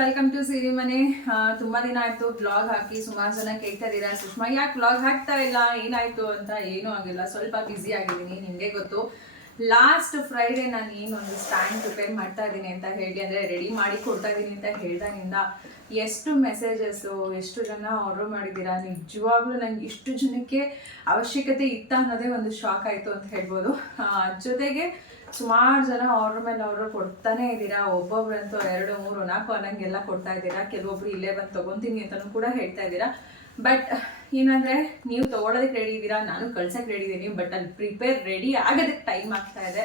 Welcome to ಸಿರಿ ಮನೆ ತುಂಬಾ ದಿನ ಆಯ್ತು ಬ್ಲಾಗ್ ಹಾಕಿ, ಸುಮಾರು ಜನ ಕೇಳ್ತಾ ಇದ್ದೀರಾ. ಸುಷ್ಮಾ, ಯಾಕೆ ಬ್ಲಾಗ್ ಹಾಕ್ತಾ ಇಲ್ಲ? ಏನಾಯ್ತು ಅಂತ ಏನೂ ಆಗಿಲ್ಲ. ಸ್ವಲ್ಪ ಬ್ಯುಸಿ ಆಗಿದ್ದೀನಿ, ನಿಮಗೆ ಗೊತ್ತು. ಲಾಸ್ಟ್ ಫ್ರೈಡೆ ನಾನು ಏನು ಒಂದು ಸ್ಟ್ಯಾಂಡ್ ಪ್ರಿಪೇರ್ ಮಾಡ್ತಾ ಇದ್ದೀನಿ ಅಂತ ಹೇಳಿ, ಅಂದರೆ ರೆಡಿ ಮಾಡಿ ಕೊಡ್ತಾ ಇದ್ದೀನಿ ಅಂತ ಹೇಳ್ದಾಗಿಂದ ಎಷ್ಟು ಮೆಸೇಜಸ್ಸು ಎಷ್ಟು ಜನ ಆರ್ಡರ್ ಮಾಡಿದ್ದೀರಾ? ನಿಜವಾಗ್ಲೂ ನನಗೆ ಇಷ್ಟು ಜನಕ್ಕೆ ಅವಶ್ಯಕತೆ ಇತ್ತ ಅನ್ನೋದೇ ಒಂದು ಶಾಕ್ ಆಯಿತು ಅಂತ ಹೇಳ್ಬೋದು. ಜೊತೆಗೆ ಸುಮಾರು ಜನ ಆರ್ಡರ್ ಮೇಲೆ ಆರ್ಡರ್ ಕೊಡ್ತಾನೆ ಇದ್ದೀರಾ? ಒಬ್ಬೊಬ್ರಂತೂ ಎರಡು, ಮೂರು, ನಾಲ್ಕು ಅನ್ನಂಗೆಲ್ಲ ಕೊಡ್ತಾ ಇದ್ದೀರಾ? ಕೆಲವೊಬ್ರು ಇಲ್ಲೇ ಬಂದು ತೊಗೊತೀನಿ ಅಂತಲೂ ಕೂಡ ಹೇಳ್ತಾ ಇದ್ದೀರಾ? ಬಟ್ ಏನಂದರೆ, ನೀವು ತೊಗೊಳೋದಕ್ಕೆ ರೆಡಿ ಇದ್ದೀರಾ, ನಾನು ಕಳ್ಸಕ್ ರೆಡಿ ಇದ್ದೀನಿ ಬಟ್ ಅಲ್ಲಿ ಪ್ರಿಪೇರ್ ರೆಡಿ ಆಗೋದಕ್ಕೆ ಟೈಮ್ ಆಗ್ತಾ ಇದೆ.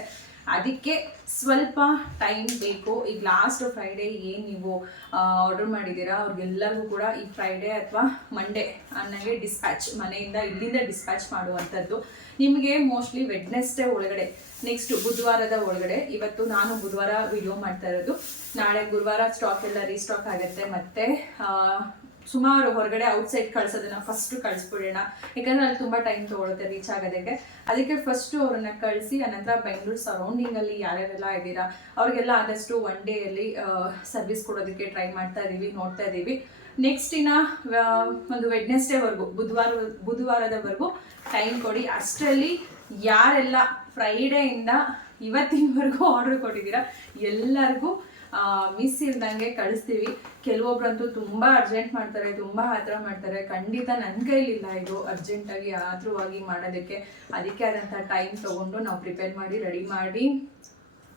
ಅದಕ್ಕೆ ಸ್ವಲ್ಪ ಟೈಮ್ ಬೇಕು. ಈಗ ಲಾಸ್ಟ್ ಫ್ರೈಡೇ ಏನು ನೀವು ಆರ್ಡರ್ ಮಾಡಿದ್ದೀರಾ, ಅವ್ರಿಗೆಲ್ಲರಿಗೂ ಕೂಡ ಈ ಫ್ರೈಡೇ ಅಥವಾ ಮಂಡೇ ಅನ್ನಂಗೆ ಡಿಸ್ಪ್ಯಾಚ್ ಮನೆಯಿಂದ ಇಲ್ಲಿಂದ ಡಿಸ್ಪ್ಯಾಚ್ ಮಾಡುವಂಥದ್ದು. ನಿಮಗೆ ಮೋಸ್ಟ್ಲಿ ವೆಡ್ನೆಸ್ಡೇ ಒಳಗಡೆ ನೆಕ್ಸ್ಟ್ ಬುಧವಾರದ ಒಳಗಡೆ, ಇವತ್ತು ನಾನು ಬುಧವಾರ ವಿಡಿಯೋ ಮಾಡ್ತಾ ಇರೋದು. ನಾಳೆ ಗುರುವಾರ ಸ್ಟಾಕ್ ಎಲ್ಲ ರೀಸ್ಟಾಕ್ ಆಗುತ್ತೆ, ಮತ್ತೆ ಸುಮಾರು ಹೊರಗಡೆ ಔಟ್ಸೈಡ್ ಕಳ್ಸೋದನ್ನ ಫಸ್ಟ್ ಕಳಿಸ್ಬಿಡೋಣ. ಯಾಕಂದ್ರೆ ಅಲ್ಲಿ ತುಂಬಾ ಟೈಮ್ ತಗೊಳುತ್ತೆ ರೀಚ್ ಆಗೋದಕ್ಕೆ. ಅದಕ್ಕೆ ಫಸ್ಟ್ ಅವ್ರನ್ನ ಕಳಿಸಿ ಅನಂತರ ಬೆಂಗಳೂರು ಸರೌಂಡಿಂಗಲ್ಲಿ ಯಾರ್ಯಾರೆಲ್ಲ ಇದ್ದೀರಾ, ಅವ್ರಿಗೆಲ್ಲ ಆದಷ್ಟು ಒನ್ ಡೇ ಅಲ್ಲಿ ಸರ್ವಿಸ್ ಕೊಡೋದಕ್ಕೆ ಟ್ರೈ ಮಾಡ್ತಾ ಇದೀವಿ ನೋಡ್ತಾ ಇದೀವಿ ನೆಕ್ಸ್ಟ್ ವೆಡ್ನೆಸ್ ಒಂದು ವೆಡ್ನೆಸ್ಡೇವರೆಗೂ ಬುಧವಾರ, ಬುಧವಾರದವರೆಗೂ ಟೈಮ್ ಕೊಡಿ. ಅಷ್ಟರಲ್ಲಿ ಯಾರೆಲ್ಲ ಫ್ರೈಡೆಯಿಂದ ಇವತ್ತಿನವರೆಗೂ ಆರ್ಡರ್ ಕೊಟ್ಟಿದ್ದೀರಾ, ಎಲ್ಲರಿಗೂ ಮಿಸ್ ಇಲ್ದಂಗೆ ಕಳಿಸ್ತೀವಿ. ಕೆಲವೊಬ್ರಂತೂ ತುಂಬ ಅರ್ಜೆಂಟ್ ಮಾಡ್ತಾರೆ, ತುಂಬ ಹತ್ರ ಮಾಡ್ತಾರೆ. ಖಂಡಿತ ನನ್ನ ಕೈಲಿಲ್ಲ ಇದು ಅರ್ಜೆಂಟಾಗಿ ಆತುರವಾಗಿ ಮಾಡೋದಕ್ಕೆ. ಅದಕ್ಕೆ ಆದಂಥ ಟೈಮ್ ತೊಗೊಂಡು ನಾವು ಪ್ರಿಪೇರ್ ಮಾಡಿ ರೆಡಿ ಮಾಡಿ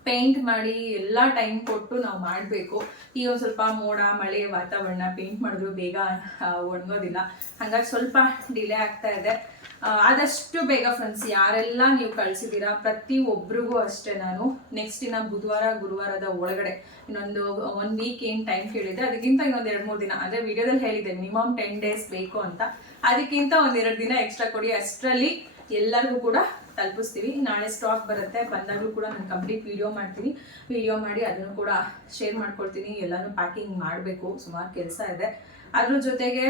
ಪೇಂಟ್ ಮಾಡಿ, ಎಲ್ಲ ಟೈಮ್ ಕೊಟ್ಟು ನಾವು ಮಾಡಬೇಕು. ಈಗ ಒಂದು ಸ್ವಲ್ಪ ಮೋಡ, ಮಳೆ ವಾತಾವರಣ ಪೇಂಟ್ ಮಾಡಿದ್ರು ಬೇಗ ಒಣಗೋದಿಲ್ಲ. ಹಾಗಾಗಿ ಸ್ವಲ್ಪ ಡಿಲೇ ಆಗ್ತಾ ಇದೆ. ಆದಷ್ಟು ಬೇಗ ಫ್ರೆಂಡ್ಸ್ ಯಾರೆಲ್ಲ ನೀವು ಕಳಿಸಿದ್ದೀರಾ, ಪ್ರತಿ ಒಬ್ರಿಗೂ ಅಷ್ಟೇ ನಾನು ನೆಕ್ಸ್ಟ್ ಇನ್ನ ಬುಧವಾರ, ಗುರುವಾರದ ಒಳಗಡೆ ಇನ್ನೊಂದು ಒನ್ ವೀಕ್ ಏನು ಟೈಮ್ ಕೇಳಿದ್ರೆ ಅದಕ್ಕಿಂತ ಇನ್ನೊಂದು ಎರಡು, ಮೂರು ದಿನ. ಅದೇ ವಿಡಿಯೋದಲ್ಲಿ ಹೇಳಿದ್ದೆ ಮಿನಿಮಮ್ ಟೆನ್ ಡೇಸ್ ಬೇಕು ಅಂತ. ಅದಕ್ಕಿಂತ ಒಂದೆರಡು ದಿನ ಎಕ್ಸ್ಟ್ರಾ ಕೊಡಿ. ಅಷ್ಟರಲ್ಲಿ ಎಲ್ಲರಿಗೂ ಕೂಡ ತಲುಪಿಸ್ತೀವಿ. ನಾಳೆ ಸ್ಟಾಕ್ ಬರುತ್ತೆ. ಬಂದಾಗಲೂ ಕೂಡ ನಾನು ಕಂಪ್ಲೀಟ್ ವಿಡಿಯೋ ಮಾಡ್ತೀನಿ. ವಿಡಿಯೋ ಮಾಡಿ ಅದನ್ನು ಕೂಡ ಶೇರ್ ಮಾಡ್ಕೊಳ್ತೀನಿ. ಎಲ್ಲನೂ ಪ್ಯಾಕಿಂಗ್ ಮಾಡಬೇಕು. ಸುಮಾರು ಕೆಲಸ ಇದೆ. ಅದ್ರ ಜೊತೆಗೆ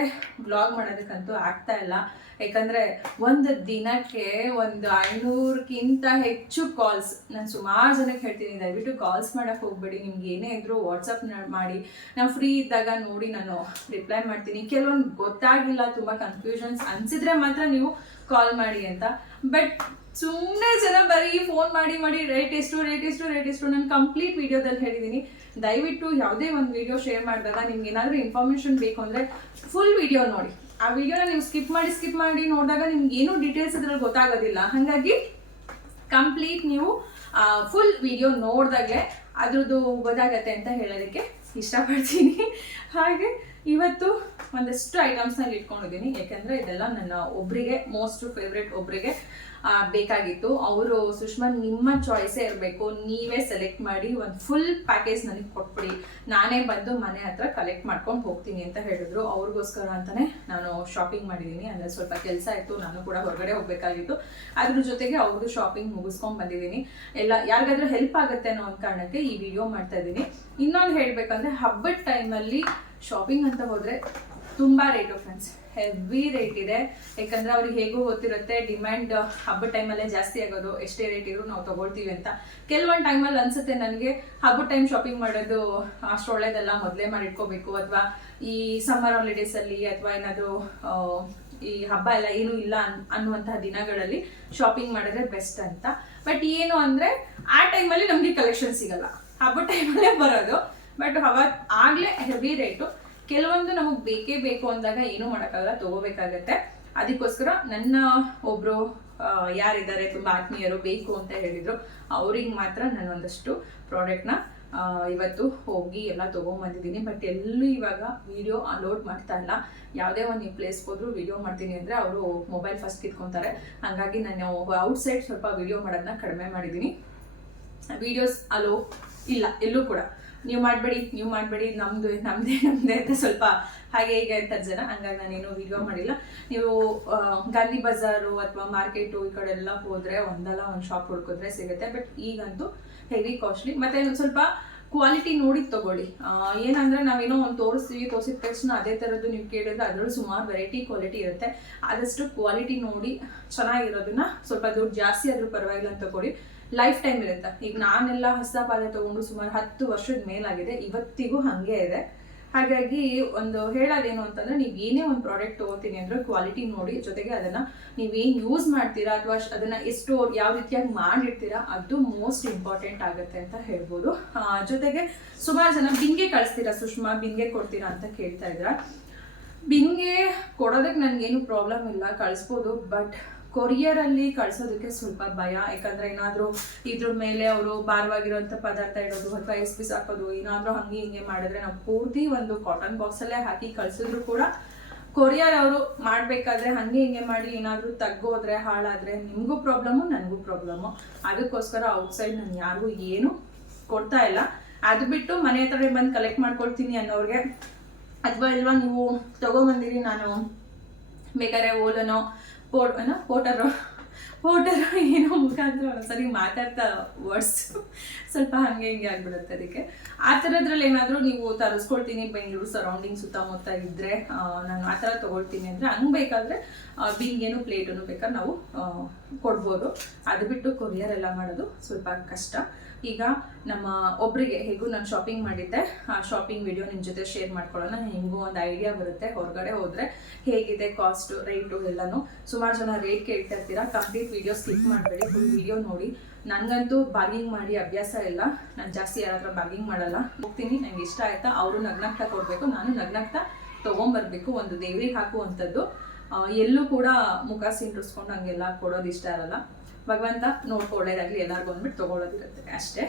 ಬ್ಲಾಗ್ ಮಾಡೋದಕ್ಕಂತೂ ಆಗ್ತಾ ಇಲ್ಲ. ಯಾಕಂದರೆ ಒಂದು ದಿನಕ್ಕೆ ಒಂದು ಐನೂರಕ್ಕಿಂತ ಹೆಚ್ಚು ಕಾಲ್ಸ್ ನಾನು ಸುಮಾರು ಜನಕ್ಕೆ ಹೇಳ್ತೀನಿ. ದಯವಿಟ್ಟು ಕಾಲ್ಸ್ ಮಾಡೋಕ್ಕೆ ಹೋಗ್ಬೇಡಿ. ನಿಮ್ಗೆ ಏನೇ ಇದ್ದರೂ ವಾಟ್ಸಪ್ ಮಾಡಿ. ನಾನು ಫ್ರೀ ಇದ್ದಾಗ ನೋಡಿ ನಾನು ರಿಪ್ಲೈ ಮಾಡ್ತೀನಿ. ಕೆಲವೊಂದು ಗೊತ್ತಾಗಿಲ್ಲ, ತುಂಬ ಕನ್ಫ್ಯೂಷನ್ಸ್ ಅನ್ಸಿದ್ರೆ ಮಾತ್ರ ನೀವು ಕಾಲ್ ಮಾಡಿ ಅಂತ. ಬಟ್ ಸುಮ್ಮನೆ ಜನ ಬರೀ ಫೋನ್ ಮಾಡಿ ಮಾಡಿ ರೇಟ್ ಎಷ್ಟು ರೇಟ್ ಎಷ್ಟು ರೇಟ್ ಎಷ್ಟು ನಾನು ಕಂಪ್ಲೀಟ್ ವಿಡಿಯೋದಲ್ಲಿ ಹೇಳಿದ್ದೀನಿ ದಯವಿಟ್ಟು ಯಾವುದೇ ಒಂದು ವಿಡಿಯೋ ಶೇರ್ ಮಾಡಿದಾಗ ನಿಮ್ಗೆ ಏನಾದರೂ ಇನ್ಫಾರ್ಮೇಷನ್ ಬೇಕು ಅಂದರೆ ಫುಲ್ ವಿಡಿಯೋ ನೋಡಿ. ಆ ವಿಡಿಯೋನ ನೀವು ಸ್ಕಿಪ್ ಮಾಡಿ ಸ್ಕಿಪ್ ಮಾಡಿ ನೋಡಿದಾಗ ನಿಮ್ಗೆ ಏನೂ ಡೀಟೇಲ್ಸ್ ಅದ್ರಲ್ಲಿ ಗೊತ್ತಾಗೋದಿಲ್ಲ. ಹಾಗಾಗಿ ಕಂಪ್ಲೀಟ್ ನೀವು ಫುಲ್ ವಿಡಿಯೋ ನೋಡಿದಾಗಲೇ ಅದ್ರದ್ದು ಗೊತ್ತಾಗತ್ತೆ ಅಂತ ಹೇಳೋದಕ್ಕೆ ಇಷ್ಟಪಡ್ತೀನಿ. ಹಾಗೆ ಇವತ್ತು ಒಂದಷ್ಟು ಐಟಮ್ಸ್ನ ಇಟ್ಕೊಂಡಿದ್ದೀನಿ. ಯಾಕೆಂದರೆ ಇದೆಲ್ಲ ನನ್ನ ಒಬ್ಬರಿಗೆ ಮೋಸ್ಟ್ ಫೇವ್ರೆಟ್ ಒಬ್ಬರಿಗೆ ಬೇಕಾಗಿತ್ತು. ಅವರು, ಸುಷ್ಮಾ, ನಿಮ್ಮ ಚಾಯ್ಸೇ ಇರಬೇಕು. ನೀವೇ ಸೆಲೆಕ್ಟ್ ಮಾಡಿ ಒಂದು ಫುಲ್ ಪ್ಯಾಕೇಜ್ ನನಗೆ ಕೊಟ್ಬಿಡಿ. ನಾನೇ ಬಂದು ಮನೆ ಹತ್ರ ಕಲೆಕ್ಟ್ ಮಾಡ್ಕೊಂಡು ಹೋಗ್ತೀನಿ ಅಂತ ಹೇಳಿದ್ರು. ಅವ್ರಿಗೋಸ್ಕರ ಅಂತಲೇ ನಾನು ಶಾಪಿಂಗ್ ಮಾಡಿದ್ದೀನಿ. ಅಂದರೆ ಸ್ವಲ್ಪ ಕೆಲಸ ಇತ್ತು, ನಾನು ಕೂಡ ಹೊರಗಡೆ ಹೋಗಬೇಕಾಗಿತ್ತು. ಅದ್ರ ಜೊತೆಗೆ ಅವ್ರದ್ದು ಶಾಪಿಂಗ್ ಮುಗಿಸ್ಕೊಂಡು ಬಂದಿದ್ದೀನಿ. ಎಲ್ಲ, ಯಾರಿಗಾದ್ರೂ ಹೆಲ್ಪ್ ಆಗುತ್ತೆ ಅನ್ನೋ ಒಂದು ಕಾರಣಕ್ಕೆ ಈ ವಿಡಿಯೋ ಮಾಡ್ತಾ ಇದ್ದೀನಿ. ಇನ್ನೊಂದು ಹೇಳಬೇಕಂದ್ರೆ ಹಬ್ಬದ ಟೈಮಲ್ಲಿ ಶಾಪಿಂಗ್ ಅಂತ ಹೋದರೆ ತುಂಬ ರೇಟು ಫ್ರೆಂಡ್ಸ್ ಹೆವಿ ರೇಟ್ ಇದೆ. ಯಾಕಂದ್ರೆ ಅವ್ರಿಗೆ ಹೇಗೂ ಗೊತ್ತಿರುತ್ತೆ ಡಿಮ್ಯಾಂಡ್ ಹಬ್ಬದ ಟೈಮಲ್ಲೇ ಜಾಸ್ತಿ ಆಗೋದು, ಎಷ್ಟೇ ರೇಟ್ ಇದ್ರು ನಾವು ತಗೊಳ್ತೀವಿ ಅಂತ. ಕೆಲವೊಂದು ಟೈಮಲ್ಲಿ ಅನ್ಸುತ್ತೆ ನನಗೆ ಹಬ್ಬದ ಟೈಮ್ ಶಾಪಿಂಗ್ ಮಾಡೋದು ಅಷ್ಟು ಒಳ್ಳೇದಲ್ಲ, ಮೊದಲೇ ಮಾಡಿ ಇಟ್ಕೋಬೇಕು ಅಥವಾ ಈ ಸಮ್ಮರ್ ಹಾಲಿಡೇಸಲ್ಲಿ ಅಥವಾ ಏನಾದರೂ ಈ ಹಬ್ಬ ಎಲ್ಲ ಏನೂ ಇಲ್ಲ ಅನ್, ಅನ್ನುವಂತಹ ದಿನಗಳಲ್ಲಿ ಶಾಪಿಂಗ್ ಮಾಡಿದ್ರೆ ಬೆಸ್ಟ್ ಅಂತ. ಬಟ್ ಏನು ಅಂದರೆ, ಆ ಟೈಮಲ್ಲಿ ನಮಗೆ ಕಲೆಕ್ಷನ್ ಸಿಗಲ್ಲ. ಹಬ್ಬದ ಟೈಮಲ್ಲೇ ಬರೋದು. ಬಟ್ ಅವಾಗ ಆಗಲೇ ಹೆವಿ ರೇಟು ಕೆಲವೊಂದು ನಮಗೆ ಬೇಕೇ ಬೇಕು ಅಂದಾಗ ಏನೂ ಮಾಡೋಕ್ಕಾಗಲ್ಲ, ತಗೋಬೇಕಾಗತ್ತೆ. ಅದಕ್ಕೋಸ್ಕರ ನನ್ನ ಒಬ್ಬರು ಯಾರಿದ್ದಾರೆ, ತುಂಬ ಆತ್ಮೀಯರು ಬೇಕು ಅಂತ ಹೇಳಿದರು. ಅವ್ರಿಗೆ ಮಾತ್ರ ನಾನು ಒಂದಷ್ಟು ಪ್ರಾಡಕ್ಟ್ನ ಇವತ್ತು ಹೋಗಿ ಎಲ್ಲ ತೊಗೊಂಬಂದಿದ್ದೀನಿ. ಬಟ್ ಎಲ್ಲೂ ಇವಾಗ ವಿಡಿಯೋ ಅಲೋಡ್ ಮಾಡ್ತಾ ಇಲ್ಲ. ಯಾವುದೇ ಒಂದು ನೀವು ಪ್ಲೇಸ್ಗೆ ಹೋದ್ರು ವಿಡಿಯೋ ಮಾಡ್ತೀನಿ ಅಂದರೆ ಅವರು ಮೊಬೈಲ್ ಫಸ್ಟ್ ಕಿತ್ಕೊತಾರೆ. ಹಾಗಾಗಿ ನಾನು ಔಟ್ಸೈಡ್ ಸ್ವಲ್ಪ ವಿಡಿಯೋ ಮಾಡೋದನ್ನ ಕಡಿಮೆ ಮಾಡಿದ್ದೀನಿ. ವಿಡಿಯೋಸ್ ಅಲೋ ಇಲ್ಲ, ಎಲ್ಲೂ ಕೂಡ. ನೀವು ಮಾಡಬೇಡಿ ನೀವು ಮಾಡಬೇಡಿ ನಮ್ಮದು ನಮ್ಮದೇ ನಮ್ಮದೇ ಅಂತ ಸ್ವಲ್ಪ ಹಾಗೆ ಹೀಗೆ ಅಂತ ಜನ, ಹಂಗಾಗಿ ನಾನೇನು ವಿಡಿಯೋ ಮಾಡಿಲ್ಲ. ನೀವು ಗಾಂಧಿ ಬಜಾರು ಅಥವಾ ಮಾರ್ಕೆಟು ಈ ಕಡೆ ಎಲ್ಲ ಹೋದರೆ ಒಂದಲ್ಲ ಒಂದು ಶಾಪ್ ಹುಡ್ಕಿದ್ರೆ ಸಿಗುತ್ತೆ. ಬಟ್ ಈಗಂತೂ ಹೆವಿ ಕಾಸ್ಟ್ಲಿ ಮತ್ತು ಒಂದು ಸ್ವಲ್ಪ ಕ್ವಾಲಿಟಿ ನೋಡಿ ತಗೊಳ್ಳಿ. ಏನಂದ್ರೆ ನಾವೇನೋ ಒಂದು ತೋರಿಸ್ತೀವಿ, ತೋರಿಸಿದ ತಕ್ಷಣ ಅದೇ ಥರದ್ದು ನೀವು ಕೇಳಿದ್ರೆ ಅದರಲ್ಲೂ ಸುಮಾರು ವೆರೈಟಿ ಕ್ವಾಲಿಟಿ ಇರುತ್ತೆ. ಆದಷ್ಟು ಕ್ವಾಲಿಟಿ ನೋಡಿ ಚೆನ್ನಾಗಿರೋದನ್ನ ಸ್ವಲ್ಪ ದುಡ್ಡು ಜಾಸ್ತಿ ಆದ್ರೂ ಪರವಾಗಿಲ್ಲ ಅಂತ ತಗೊಳ್ಳಿ. ಲೈಫ್ ಟೈಮ್ ಇರುತ್ತೆ. ಈಗ ನಾನೆಲ್ಲ ಹೊಸ ಪಾತ್ರೆ ತಗೊಂಡು ಸುಮಾರು ಹತ್ತು ವರ್ಷದ ಮೇಲಾಗಿದೆ. ಇವತ್ತಿಗೂ ಹಾಗೆ ಇದೆ. ಹಾಗಾಗಿ ಒಂದು ಹೇಳೋದೇನು ಅಂತಂದ್ರೆ ನೀವು ಏನೇ ಒಂದು ಪ್ರಾಡಕ್ಟ್ ತಗೋತೀನಿ ಅಂದ್ರೆ ಕ್ವಾಲಿಟಿ ನೋಡಿ, ಜೊತೆಗೆ ಅದನ್ನ ನೀವೇನು ಯೂಸ್ ಮಾಡ್ತೀರಾ ಅಥವಾ ಅದನ್ನ ಎಷ್ಟು ಯಾವ ರೀತಿಯಾಗಿ ಮಾಡಿರ್ತೀರಾ, ಅದು ಮೋಸ್ಟ್ ಇಂಪಾರ್ಟೆಂಟ್ ಆಗುತ್ತೆ ಅಂತ ಹೇಳ್ಬೋದು. ಜೊತೆಗೆ ಸುಮಾರು ಜನ ಬಿಂಗೆ ಕಳಿಸ್ತೀರಾ, ಸುಷ್ಮಾ, ಬಿಂಗೆ ಕೊಡ್ತೀರಾ ಅಂತ ಕೇಳ್ತಾ ಇದ್ರ ಬಿಂಗೆ ಕೊಡೋದಕ್ಕೆ ನನಗೇನು ಪ್ರಾಬ್ಲಮ್ ಇಲ್ಲ, ಕಳಿಸ್ಬೋದು ಬಟ್ ಕೊರಿಯರಲ್ಲಿ ಕಳ್ಸೋದಕ್ಕೆ ಸ್ವಲ್ಪ ಭಯ, ಯಾಕಂದ್ರೆ ಏನಾದರೂ ಇದ್ರ ಮೇಲೆ ಅವರು ಭಾರವಾಗಿರುವಂಥ ಪದಾರ್ಥ ಇಡೋದು ಅಥವಾ ಎಸ್ ಪೀಸ್ ಹಾಕೋದು, ಏನಾದರೂ ಹಂಗೆ ಹಿಂಗೆ ಮಾಡಿದ್ರೆ ನಾವು ಪೂರ್ತಿ ಒಂದು ಕಾಟನ್ ಬಾಕ್ಸಲ್ಲೇ ಹಾಕಿ ಕಳ್ಸಿದ್ರು ಕೂಡ ಕೊರಿಯರ್ ಅವರು ಮಾಡಬೇಕಾದ್ರೆ ಹಂಗೆ ಹಿಂಗೆ ಮಾಡಿ ಏನಾದರೂ ತಗ್ಗೋದ್ರೆ, ಹಾಳಾದ್ರೆ ನಿಮಗೂ ಪ್ರಾಬ್ಲಮ್ಮು ನನಗೂ ಪ್ರಾಬ್ಲಮ್ಮು ಅದಕ್ಕೋಸ್ಕರ ಔಟ್ಸೈಡ್ ನಾನು ಯಾರಿಗೂ ಏನು ಕೊಡ್ತಾ ಇಲ್ಲ. ಅದು ಬಿಟ್ಟು ಮನೆ ಹತ್ರ ಬಂದು ಕಲೆಕ್ಟ್ ಮಾಡ್ಕೊಳ್ತೀನಿ ಅನ್ನೋರಿಗೆ. ಅಥವಾ ಇಲ್ವಾ ನೀವು ತಗೊಂಬಂದಿರಿ ನಾನು ಬೇಕಾದ್ರೆ ಓಲನೋ ಪೋಟ್ ಏನೋ ಪೋಟರೋ ಪೋಟರೋ ಏನೋ ಮುಖಾಂತರ ಒಂದ್ಸರಿ ಮಾತಾಡ್ತಾ ವರ್ಡ್ಸ್ ಸ್ವಲ್ಪ ಹಂಗೆ ಹಿಂಗೆ ಆಗ್ಬಿಡುತ್ತೆ ಅದಕ್ಕೆ. ಆ ಥರದ್ರಲ್ಲಿ ಏನಾದರೂ ನೀವು ತರಿಸ್ಕೊಳ್ತೀನಿ, ಬೆಂಗಳೂರು ಸರೌಂಡಿಂಗ್ ಸುತ್ತಮುತ್ತ ಇದ್ದರೆ ನಾನು ಆ ಥರ ತೊಗೊಳ್ತೀನಿ ಅಂದರೆ ಹಂಗೆ ಬೇಕಾದರೆ ಬಿಂಗೇನು ಪ್ಲೇಟನ್ನು ಬೇಕಾದ್ರೆ ನಾವು ಕೊಡ್ಬೋದು. ಅದು ಬಿಟ್ಟು ಕೊರಿಯರ್ ಎಲ್ಲ ಮಾಡೋದು ಸ್ವಲ್ಪ ಕಷ್ಟ. ಈಗ ನಮ್ಮ ಒಬ್ಬರಿಗೆ ಹೇಗೂ ನಾನು ಶಾಪಿಂಗ್ ಮಾಡಿದ್ದೆ, ಆ ಶಾಪಿಂಗ್ ವಿಡಿಯೋ ನಿಮ್ಮ ಜೊತೆ ಶೇರ್ ಮಾಡ್ಕೊಳ್ಳೋಣ. ಹೇಗೂ ಒಂದು ಐಡಿಯಾ ಬರುತ್ತೆ. ಹೊರಗಡೆ ಹೋದರೆ ಹೇಗಿದೆ ಕಾಸ್ಟು ರೇಟು ಎಲ್ಲನೂ? ಸುಮಾರು ಜನ ರೇಟ್ ಕೇಳ್ತಾ ಇರ್ತೀರಾ? ಕಂಪ್ಲೀಟ್ ವಿಡಿಯೋ ಸ್ಕಿಪ್ ಮಾಡಬೇಡಿ. ಫುಲ್ ವಿಡಿಯೋ ನೋಡಿ. ನನಗಂತೂ ಬಾರ್ಗಿಂಗ್ ಮಾಡಿ ಅಭ್ಯಾಸ ಇಲ್ಲ. ನಾನು ಜಾಸ್ತಿ ಯಾರ ಹತ್ರ ಬಾರ್ಗಿಂಗ್ ಮಾಡಲ್ಲ. ಹೋಗ್ತೀನಿ. ನಂಗೆ ಇಷ್ಟ ಆಯ್ತಾ? ಅವರು ನಗ್ನಗ್ತಾ ಕೊಡಬೇಕು. ನಾನು ನಗ್ನಗ್ತಾ ತೊಗೊಂಬರ್ಬೇಕು. ಒಂದು ದೇವ್ರಿಗೆ ಹಾಕುವಂಥದ್ದು. ಎಲ್ಲೂ ಕೂಡ ಮುಖ ಸಿಂಟ್ರಿಸ್ಕೊಂಡು ಹಂಗೆಲ್ಲ ಕೊಡೋದು ಇಷ್ಟ ಇರಲ್ಲ. ಭಗವಂತ ನೋಡ್ಕೊ, ಒಳ್ಳೇದಾಗಲಿ, ಎಲ್ಲರಿಗೂ ಅಂದ್ಬಿಟ್ಟು ತೊಗೊಳ್ಳೋದಿರುತ್ತೆ ಅಷ್ಟೇ.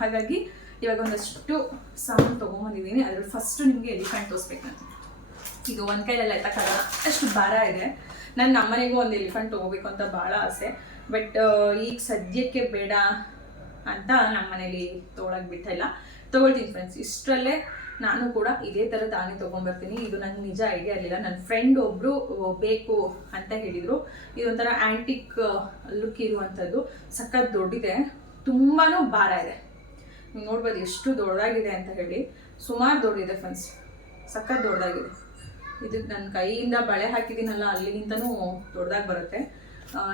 ಹಾಗಾಗಿ ಇವಾಗ ಒಂದಷ್ಟು ಸಾಮಾನು ತೊಗೊಂಬಂದಿದ್ದೀನಿ. ಅದ್ರಲ್ಲಿ ಫಸ್ಟು ನಿಮಗೆ ಎಲಿಫೆಂಟ್ ತೋರಿಸ್ಬೇಕು ನಾನು ಇದು ಒಂದು ಕೈಲೆಲ್ಲ ಎತ್ತಕ್ಕಾಗಲ್ಲ ಅಷ್ಟು ಭಾರ ಇದೆ. ನನ್ನ ನಮ್ಮನೆಗೂ ಒಂದು ಎಲಿಫೆಂಟ್ ತೊಗೋಬೇಕು ಅಂತ ಭಾಳ ಆಸೆ. ಬಟ್ ಈಗ ಸದ್ಯಕ್ಕೆ ಬೇಡ ಅಂತ ನಮ್ಮ ಮನೇಲಿ ತೊಗೊಳಕ್ಕೆ ಬಿಟ್ಟಿಲ್ಲ ತೊಗೊಳ್ತೀನಿ ಫ್ರೆಂಡ್ಸ್ ಇಷ್ಟರಲ್ಲೇ ನಾನು ಕೂಡ ಇದೇ ಥರ ತಾನೇ ತೊಗೊಂಡ್ಬರ್ತೀನಿ ಇದು ನಂಗೆ ನಿಜ ಐಡಿಯಾ ಇರಲಿಲ್ಲ. ನನ್ನ ಫ್ರೆಂಡ್ ಒಬ್ಬರು ಬೇಕು ಅಂತ ಹೇಳಿದರು. ಇದೊಂಥರ ಆ್ಯಂಟಿಕ್ ಲುಕ್ ಇರುವಂಥದ್ದು. ಸಖತ್ ದೊಡ್ಡಿದೆ. ತುಂಬಾ ಭಾರ ಇದೆ. ನೀವು ನೋಡ್ಬೋದು ಎಷ್ಟು ದೊಡ್ಡದಾಗಿದೆ ಅಂತ ಹೇಳಿ. ಸುಮಾರು ದೊಡ್ಡಿದೆ ಫ್ರೆಂಡ್ಸ್ ಸಖತ್ ದೊಡ್ಡದಾಗಿದೆ. ಇದಕ್ಕೆ ನನ್ನ ಕೈಯಿಂದ ಬಳೆ ಹಾಕಿದ್ದೀನಲ್ಲ, ಅಲ್ಲಿಗಿಂತನೂ ದೊಡ್ಡದಾಗಿ ಬರುತ್ತೆ.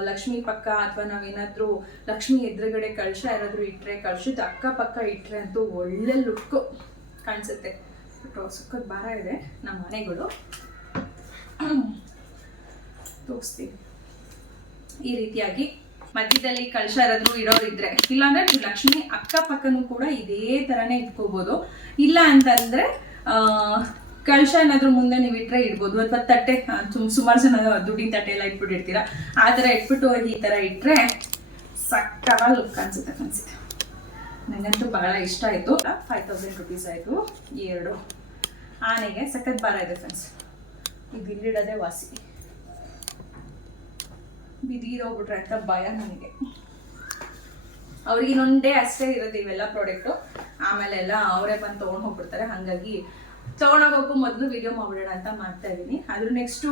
ಲಕ್ಷ್ಮಿ ಪಕ್ಕ ಅಥವಾ ನಾವೇನಾದರೂ ಲಕ್ಷ್ಮಿ ಎದುರುಗಡೆ ಕಳಶ ಯಾರಾದರೂ ಇಟ್ಟರೆ ಕಳಶದ ಅಕ್ಕಪಕ್ಕ ಇಟ್ಟರೆ ಅಂತೂ ಒಳ್ಳೆ ಲುಕ್ಕು ಕಾಣಿಸುತ್ತೆ. ಬಟ್ ಸುಖದ ಭಾರ ಇದೆ. ನಮ್ಮ ಮನೆಗಳು. ತೋರಿಸ್ತೀವಿ ಈ ರೀತಿಯಾಗಿ ಮಧ್ಯದಲ್ಲಿ ಕಳಶ ಯಾರಾದ್ರೂ ಇಡೋರಿದ್ರೆ ಇಲ್ಲಾಂದ್ರೆ ನೀವು ಲಕ್ಷ್ಮಿ ಅಕ್ಕಪಕ್ಕನೂ ಕೂಡ ಇದೇ ಥರನೇ ಇಟ್ಕೋಬೋದು. ಇಲ್ಲ ಅಂತಂದ್ರೆ ಕಳಶ ಏನಾದ್ರೂ ಮುಂದೆ ನೀವು ಇಟ್ರೆ ಇಡ್ಬೋದು. ಅಥವಾ ತಟ್ಟೆ ಸುಮಾರು ಜನ ದುಡ್ಡಿನ ತಟ್ಟೆ ಎಲ್ಲ ಇಟ್ಬಿಟ್ಟಿರ್ತೀರಾ, ಆ ಥರ ಇಟ್ಬಿಟ್ಟು ಈ ಥರ ಇಟ್ರೆ ಸಕ್ಕವಾಗಿ ಲುಕ್ ಅನ್ಸುತ್ತೆ ನನಗಂತೂ ಬಹಳ ಇಷ್ಟ ಆಯಿತು. ಫೈವ್ ತೌಸಂಡ್ ರುಪೀಸ್ ಆಯಿತು ಈ ಎರಡು. ಆನೆಗೆ ಸಖತ್ ಭಾರ ಇದೆ ಫ್ರೆಂಡ್ಸ್ ಇದು ಇಲ್ಲಿಡೋದೇ ವಾಸಿ. ಬಿದ್ದಿರೋಗ್ಬಿಟ್ರೆ ಅಂತ ಭಯ ನನಗೆ. ಅವ್ರಿಗೆ ಇನ್ನೊಂದು ಡೇ ಅಷ್ಟೇ ಇರೋದು ಇವೆಲ್ಲ ಪ್ರಾಡಕ್ಟು ಆಮೇಲೆ ಎಲ್ಲ ಅವರೇ ಬಂದು ತೊಗೊಂಡು ಹೋಗ್ಬಿಡ್ತಾರೆ. ಹಾಗಾಗಿ ತೊಗೊಂಡೋಗೋಕ್ಕೂ ಮೊದಲು ವಿಡಿಯೋ ಮಾಡ್ಬಿಡೋಣ ಅಂತ ಮಾಡ್ತಾ ಇದ್ದೀನಿ. ಅದ್ರ ನೆಕ್ಸ್ಟು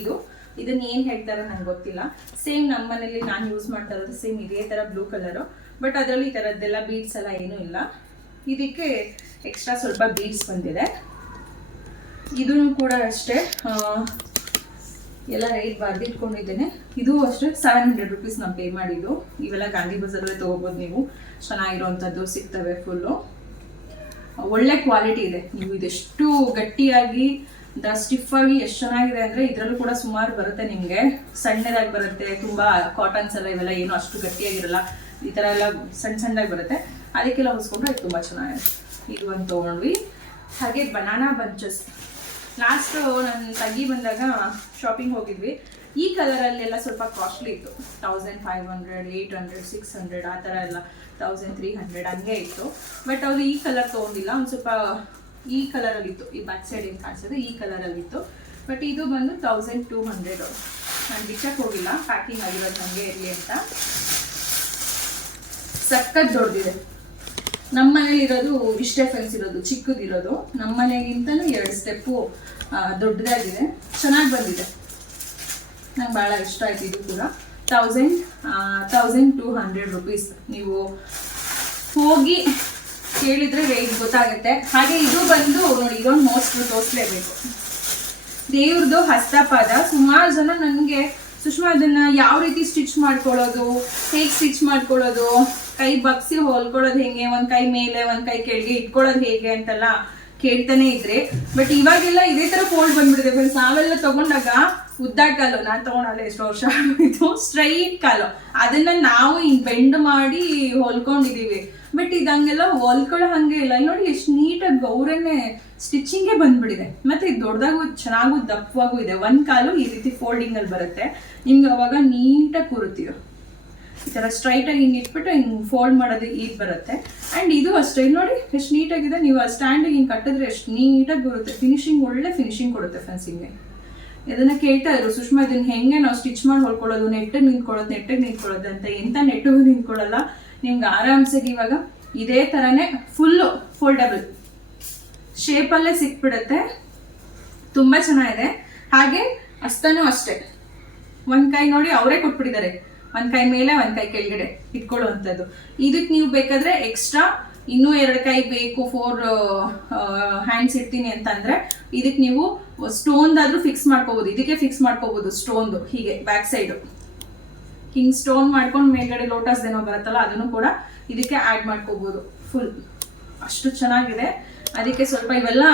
ಇದು. ಇದನ್ನ ಏನು ಹೇಳ್ತಾರೋ ನಂಗೆ ಗೊತ್ತಿಲ್ಲ. ಸೇಮ್ ನಮ್ಮ ಮನೇಲಿ ನಾನು ಯೂಸ್ ಮಾಡ್ತಾ ಇರೋದು ಸೇಮ್ ಇದೇ ಥರ ಬ್ಲೂ ಕಲರು ಬಟ್ ಅದರಲ್ಲಿ ಈ ಥರದ್ದೆಲ್ಲ ಬೀಡ್ಸ್ ಎಲ್ಲ ಏನೂ ಇಲ್ಲ. ಇದಕ್ಕೆ ಎಕ್ಸ್ಟ್ರಾ ಸ್ವಲ್ಪ ಬೀಡ್ಸ್ ಬಂದಿದೆ. ಇದೂ ಕೂಡ ಅಷ್ಟೇ. ಎಲ್ಲ ರೇಟ್ ಬರ್ದಿಟ್ಕೊಂಡಿದ್ದೇನೆ. ಇದು ಅಷ್ಟೇ ಸೆವೆನ್ ಹಂಡ್ರೆಡ್ ರುಪೀಸ್ ನಾನು ಪೇ ಮಾಡಿದ್ದು. ಇವೆಲ್ಲ ಗಾಂಧಿ ಬಜಾರಲ್ಲೇ ತೊಗೋಬೋದು ನೀವು. ಚೆನ್ನಾಗಿರೋವಂಥದ್ದು, ಸಿಗ್ತವೆ ಫುಲ್ಲು ಒಳ್ಳೆ ಕ್ವಾಲಿಟಿ ಇದೆ. ನೀವು ಇದೆಷ್ಟು ಗಟ್ಟಿಯಾಗಿ ದ ಸ್ಟಿಫ್ ಆಗಿ ಎಷ್ಟು ಚೆನ್ನಾಗಿದೆ ಅಂದರೆ ಇದರಲ್ಲೂ ಕೂಡ ಸುಮಾರು ಬರುತ್ತೆ ನಿಮಗೆ. ಸಣ್ಣದಾಗಿ ಬರುತ್ತೆ, ತುಂಬ ಕಾಟನ್ಸ್ ಎಲ್ಲ ಇವೆಲ್ಲ ಏನು ಅಷ್ಟು ಗಟ್ಟಿಯಾಗಿರಲ್ಲ. ಈ ಥರ ಎಲ್ಲ ಸಣ್ಣ ಸಣ್ಣದಾಗಿ ಬರುತ್ತೆ. ಅದಕ್ಕೆಲ್ಲ ಹೊಸ್ಕೊಂಡ್ರೆ ಅದು ತುಂಬ ಚೆನ್ನಾಗಿರುತ್ತೆ. ಇದು ಒಂದು ತೊಗೊಂಡ್ವಿ. ಹಾಗೆ ಬನಾನಾ ಬಂಚಸ್ ಲಾಸ್ಟ್ ನನ್ನ ತಂಗಿ ಬಂದಾಗ ಶಾಪಿಂಗ್ ಹೋಗಿದ್ವಿ. ಈ ಕಲರಲ್ಲೆಲ್ಲ ಸ್ವಲ್ಪ ಕಾಸ್ಟ್ಲಿ ಇತ್ತು. Thousand five hundred eight hundred six hundred ಆ ಥರ ಎಲ್ಲ ತೌಸಂಡ್ ತ್ರೀ ಹಂಡ್ರೆಡ್ ಹಂಗೆ ಇತ್ತು. ಬಟ್ ಅವರು ಈ ಕಲರ್ ತೊಗೊಂಡಿಲ್ಲ. ಒಂದು ಸ್ವಲ್ಪ ಈ ಕಲರಲ್ಲಿತ್ತು ಈ ಬ್ಯಾಕ್ ಸೈಡ್ ಏನು ಕಾಣಿಸೋದು? ಈ ಕಲರಲ್ಲಿತ್ತು ಬಟ್ ಇದು ಬಂದು ತೌಸಂಡ್ ಟೂ ಹಂಡ್ರೆಡ್ ನಾನು ಬಿಚ್ಚಕ್ಕೆ ಹೋಗಿಲ್ಲ. ಪ್ಯಾಕಿಂಗ್ ಆಗಿರೋದು ನನಗೆ ಇರಲಿ ಅಂತ. ಸಖತ್ ದೊಡ್ಡಿದೆ ನಮ್ಮ ಮನೇಲಿ ಇರೋದು ಇಷ್ಟೇ ಫೆನ್ಸ್ ಇರೋದು, ಚಿಕ್ಕದಿರೋದು. ನಮ್ಮ ಮನೆಗಿಂತನೂ ಎರಡು ಸ್ಟೆಪ್ಪು ದೊಡ್ಡದಾಗಿದೆ. ಚೆನ್ನಾಗಿ ಬಂದಿದೆ. ನಂಗೆ ಭಾಳ ಇಷ್ಟ ಆಯ್ತು ಇದು ಕೂಡ. Thousand thousand two hundred rupees ನೀವು ಹೋಗಿ ಕೇಳಿದ್ರೆ ರೇಟ್ ಗೊತ್ತಾಗುತ್ತೆ. ಹಾಗೆ ಇದು ಬಂದು ನೋಡಿ ಇದೊಂದು ಮೋಸ್ಟ್ ತೋರಿಸ್ಲೇಬೇಕು. ದೇವ್ರದ್ದು ಹಸ್ತಪಾದ. ಸುಮಾರು ಜನ ನನಗೆ ಸುಷ್ಮಾ, ಅದನ್ನು ಯಾವ ರೀತಿ ಸ್ಟಿಚ್ ಮಾಡ್ಕೊಳ್ಳೋದು, ಹೇಗೆ ಸ್ಟಿಚ್ ಮಾಡ್ಕೊಳ್ಳೋದು ಕೈ ಬಗ್ಸಿ ಹೊಲ್ಕೊಳ್ಳೋದು ಹೆಂಗೆ? ಒಂದ್ ಕೈ ಮೇಲೆ, ಒಂದ್ ಕೈ ಕೆಳಗೆ ಇಟ್ಕೊಳ್ಳೋದು ಹೇಗೆ ಅಂತೆಲ್ಲ ಕೇಳ್ತಾನೆ ಇದ್ರೆ. ಬಟ್ ಇವಾಗೆಲ್ಲ ಇದೇ ತರ ಫೋಲ್ಡ್ ಬಂದ್ಬಿಡಿದೆ ಫ್ರೆಂಡ್ಸ್ ನಾವೆಲ್ಲ ತಗೊಂಡಾಗ ಉದ್ದ ಕಾಲು. ನಾನು ತಗೊಂಡಲ್ಲ ಎಷ್ಟು ವರ್ಷ ಆಗೋಯ್ತು? ಸ್ಟ್ರೈಟ್ ಕಾಲು. ಅದನ್ನ ನಾವು ಹಿಂಗ್ ಬೆಂಡ್ ಮಾಡಿ ಹೊಲ್ಕೊಂಡಿದೀವಿ. ಬಟ್ ಇದಂಗೆಲ್ಲ ಹೊಲ್ಕೊಳ್ಳೋ ಹಂಗೆ ಇಲ್ಲ. ನೋಡಿ ಎಷ್ಟು ನೀಟಾಗಿ ಗೌರನ್ನೇ ಸ್ಟಿಚಿಂಗೇ ಬಂದ್ಬಿಟ್ಟಿದೆ. ಮತ್ತೆ ಇದು ದೊಡ್ಡದಾಗೂ ಚೆನ್ನಾಗೂ ದಪ್ಪವಾಗೂ ಇದೆ. ಒಂದ್ ಕಾಲು ಈ ರೀತಿ ಫೋಲ್ಡಿಂಗ್ ಅಲ್ಲಿ ಬರುತ್ತೆ. ನಿಮ್ಗೆ ಅವಾಗ ನೀಟಾಗಿ ಕೂರುತ್ತೀವಿ. ಈ ಥರ ಸ್ಟ್ರೈಟಾಗಿ ಹಿಂಗೆ ಇಟ್ಬಿಟ್ಟು ಹಿಂಗೆ ಫೋಲ್ಡ್ ಮಾಡೋದು ಈಗ ಬರುತ್ತೆ. ಆ್ಯಂಡ್ ಇದು ಅಷ್ಟೇ. ಇಲ್ಲಿ ನೋಡಿ, ಎಷ್ಟು ನೀಟಾಗಿದೆ ನೀವು ಆ ಸ್ಟ್ಯಾಂಡಿಗೆ ಹಿಂಗೆ ಕಟ್ಟಿದ್ರೆ ಎಷ್ಟು ನೀಟಾಗಿ ಬರುತ್ತೆ. ಫಿನಿಶಿಂಗ್ ಒಳ್ಳೆ ಫಿನಿಶಿಂಗ್ ಕೊಡುತ್ತೆ ಫೆನ್ಸಿಂಗ್ಗೆ ಇದನ್ನ ಕೇಳ್ತಾ ಇದ್ರು, ಸುಷ್ಮಾ ಇದನ್ನ ಹೆಂಗೆ ನಾವು ಸ್ಟಿಚ್ ಮಾಡಿ ಹೊಲ್ಕೊಳ್ಳೋದು? ನೆಟ್ಟಿಗೆ ನಿಂತ್ಕೊಳ್ಳೋದು ನೆಟ್ಟಿಗೆ ನಿಂತ್ಕೊಳ್ಳೋದು ಅಂತ. ಎಂತ ನೆಟ್ಟಿಗೂ ನಿಂತ್ಕೊಳ್ಳಲ್ಲ. ನಿಮ್ಗೆ ಆರಾಮ್ಸಾಗಿ ಇವಾಗ ಇದೇ ಥರನೇ ಫುಲ್ಲು ಫೋಲ್ಡಬಲ್ ಶೇಪಲ್ಲೇ ಸಿಕ್ಬಿಡುತ್ತೆ. ತುಂಬ ಚೆನ್ನಾಗಿದೆ. ಹಾಗೆ ಅಷ್ಟನೂ ಅಷ್ಟೇ. ಒಂದು ಕೈ ನೋಡಿ ಅವರೇ ಕೊಟ್ಬಿಟ್ಟಿದ್ದಾರೆ. ಒಂದ್ ಕೈ ಮೇಲೆ, ಒಂದ್ ಕೈ ಕೆಳಗಡೆ ಇಟ್ಕೊಳ್ಳುವಂಥದ್ದು. ಇದಕ್ಕೆ ನೀವು ಬೇಕಾದ್ರೆ ಎಕ್ಸ್ಟ್ರಾ ಇನ್ನೂ ಎರಡು ಕೈ ಬೇಕು ಫೋರ್ ಹ್ಯಾಂಡ್ಸ್ ಇಡ್ತೀನಿ ಅಂತಂದ್ರೆ ಇದಕ್ಕೆ ನೀವು ಸ್ಟೋನ್ದಾದ್ರೂ ಫಿಕ್ಸ್ ಮಾಡ್ಕೋಬಹುದು ಇದಕ್ಕೆ ಫಿಕ್ಸ್ ಮಾಡ್ಕೋಬಹುದು ಸ್ಟೋನ್ದು ಹೀಗೆ ಬ್ಯಾಕ್ ಸೈಡ್ ಹಿಂಗ್ ಸ್ಟೋನ್ ಮಾಡ್ಕೊಂಡು ಮೇಲ್ಗಡೆ ಲೋಟಸ್ ಏನೋ ಬರುತ್ತಲ್ಲ, ಅದನ್ನು ಕೂಡ ಇದಕ್ಕೆ ಆಡ್ ಮಾಡ್ಕೋಬಹುದು ಫುಲ್ ಅಷ್ಟು ಚೆನ್ನಾಗಿದೆ. ಅದಕ್ಕೆ ಸ್ವಲ್ಪ ಇವೆಲ್ಲ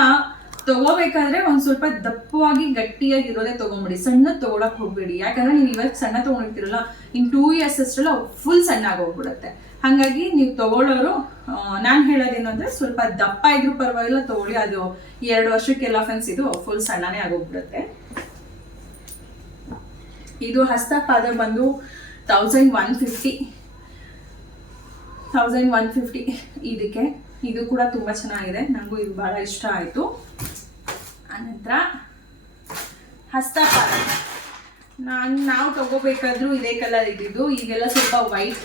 ತಗೋಬೇಕಾದ್ರೆ ಒಂದ್ ಸ್ವಲ್ಪ ದಪ್ಪವಾಗಿ ಗಟ್ಟಿಯಾಗಿ ಇರೋದೇ ತಗೊಂಬಿಡಿ. ಸಣ್ಣ ತಗೊಳಕ್ ಹೋಗ್ಬೇಡಿ. ಯಾಕಂದ್ರೆ ನೀವು ಇವಾಗ ಸಣ್ಣ ತಗೊಂಡಿರ್ತೀರಲ್ಲ, ಇನ್ ಟೂ ಇಯರ್ಸ್ ಅಷ್ಟೆಲ್ಲ ಫುಲ್ ಸಣ್ಣ ಆಗೋಗ್ಬಿಡುತ್ತೆ ಹಾಗಾಗಿ ನೀವು ತಗೊಳ್ಳೋರು ನಾನು ಹೇಳೋದೇನು ಅಂದ್ರೆ ಸ್ವಲ್ಪ ದಪ್ಪ ಇದ್ರು ಪರವಾಗಿಲ್ಲ, ತಗೊಳ್ಳಿ. ಅದು ಎರಡು ವರ್ಷಕ್ಕೆಲ್ಲ ಫ್ರೆಂಡ್ಸ್ ಇದು ಫುಲ್ ಸಣ್ಣನೇ ಆಗೋಗ್ಬಿಡುತ್ತೆ. ಇದು ಹಸ್ತಪಾದ ಬಂದು thousand one fifty thousand one fifty ಇದಕ್ಕೆ, ಇದು ಕೂಡ ತುಂಬ ಚೆನ್ನಾಗಿದೆ. ನನಗೂ ಇದು ಭಾಳ ಇಷ್ಟ ಆಯಿತು. ಅನಂತರ ಹಸ್ತಪಾದ ನಾನು ನಾವು ತಗೋಬೇಕಾದ್ರೂ ಇದೇ ಕಲರ್ ಇದ್ದಿದ್ದು. ಈಗೆಲ್ಲ ಸ್ವಲ್ಪ ವೈಟ್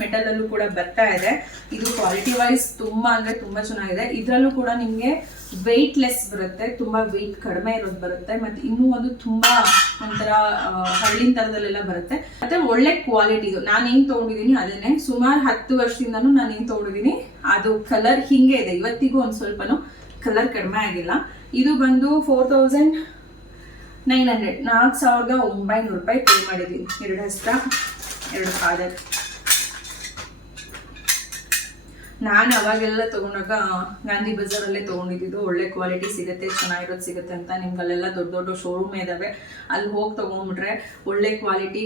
ಮೆಟಲಲ್ಲೂ ಕೂಡ ಬರ್ತಾ ಇದೆ. ಇದು ಕ್ವಾಲಿಟಿ ವೈಸ್ ತುಂಬ ಅಂದರೆ ತುಂಬ ಚೆನ್ನಾಗಿದೆ. ಇದರಲ್ಲೂ ಕೂಡ ನಿಮಗೆ ವೆಯ್ಟ್ ಲೆಸ್ ಬರುತ್ತೆ. ತುಂಬ ವೆಯ್ಟ್ ಕಡಿಮೆ ಇರೋದು ಬರುತ್ತೆ. ಮತ್ತು ಇನ್ನೂ ಒಂದು ತುಂಬ ಒಂಥರ ಹಳ್ಳಿನ ಥರದಲ್ಲೆಲ್ಲ ಬರುತ್ತೆ. ಮತ್ತೆ ಒಳ್ಳೆ ಕ್ವಾಲಿಟಿದು ನಾನು ಏನು ತೊಗೊಂಡಿದ್ದೀನಿ ಅದನ್ನೇ. ಸುಮಾರು ಹತ್ತು ವರ್ಷದಿಂದನೂ ನಾನು ಏನು ತೊಗೊಂಡಿದ್ದೀನಿ. ಅದು ಕಲರ್ ಹಿಂಗೆ ಇದೆ. ಇವತ್ತಿಗೂ ಒಂದು ಸ್ವಲ್ಪನೂ ಕಲರ್ ಕಡಿಮೆ ಆಗಿಲ್ಲ. ಇದು ಬಂದು ಫೋರ್ ತೌಸಂಡ್ ನೈನ್ ಹಂಡ್ರೆಡ್ ನಾಲ್ಕು ಸಾವಿರದ ಒಂಬೈನೂರು ರೂಪಾಯಿ ಪೇ ಮಾಡಿದ್ದೀನಿ ಎರಡು ಹಸ್ತ, ಎರಡು ಪಾದ ನಾನು ಅವಾಗೆಲ್ಲ ತಗೊಂಡಾಗ ಗಾಂಧಿ ಬಜಾರಲ್ಲೇ ತೊಗೊಂಡಿದ್ದು. ಒಳ್ಳೆ ಕ್ವಾಲಿಟಿ ಸಿಗುತ್ತೆ, ಚೆನ್ನಾಗಿರೋದು ಸಿಗುತ್ತೆ ಅಂತ ನಿಮ್ಗೆ ಅಲ್ಲೆಲ್ಲ ದೊಡ್ಡ ದೊಡ್ಡ ಶೋರೂಮ್ ಇದ್ದಾವೆ ಅಲ್ಲಿ ಹೋಗಿ ತೊಗೊಂಡ್ಬಿಟ್ರೆ ಒಳ್ಳೆ ಕ್ವಾಲಿಟಿ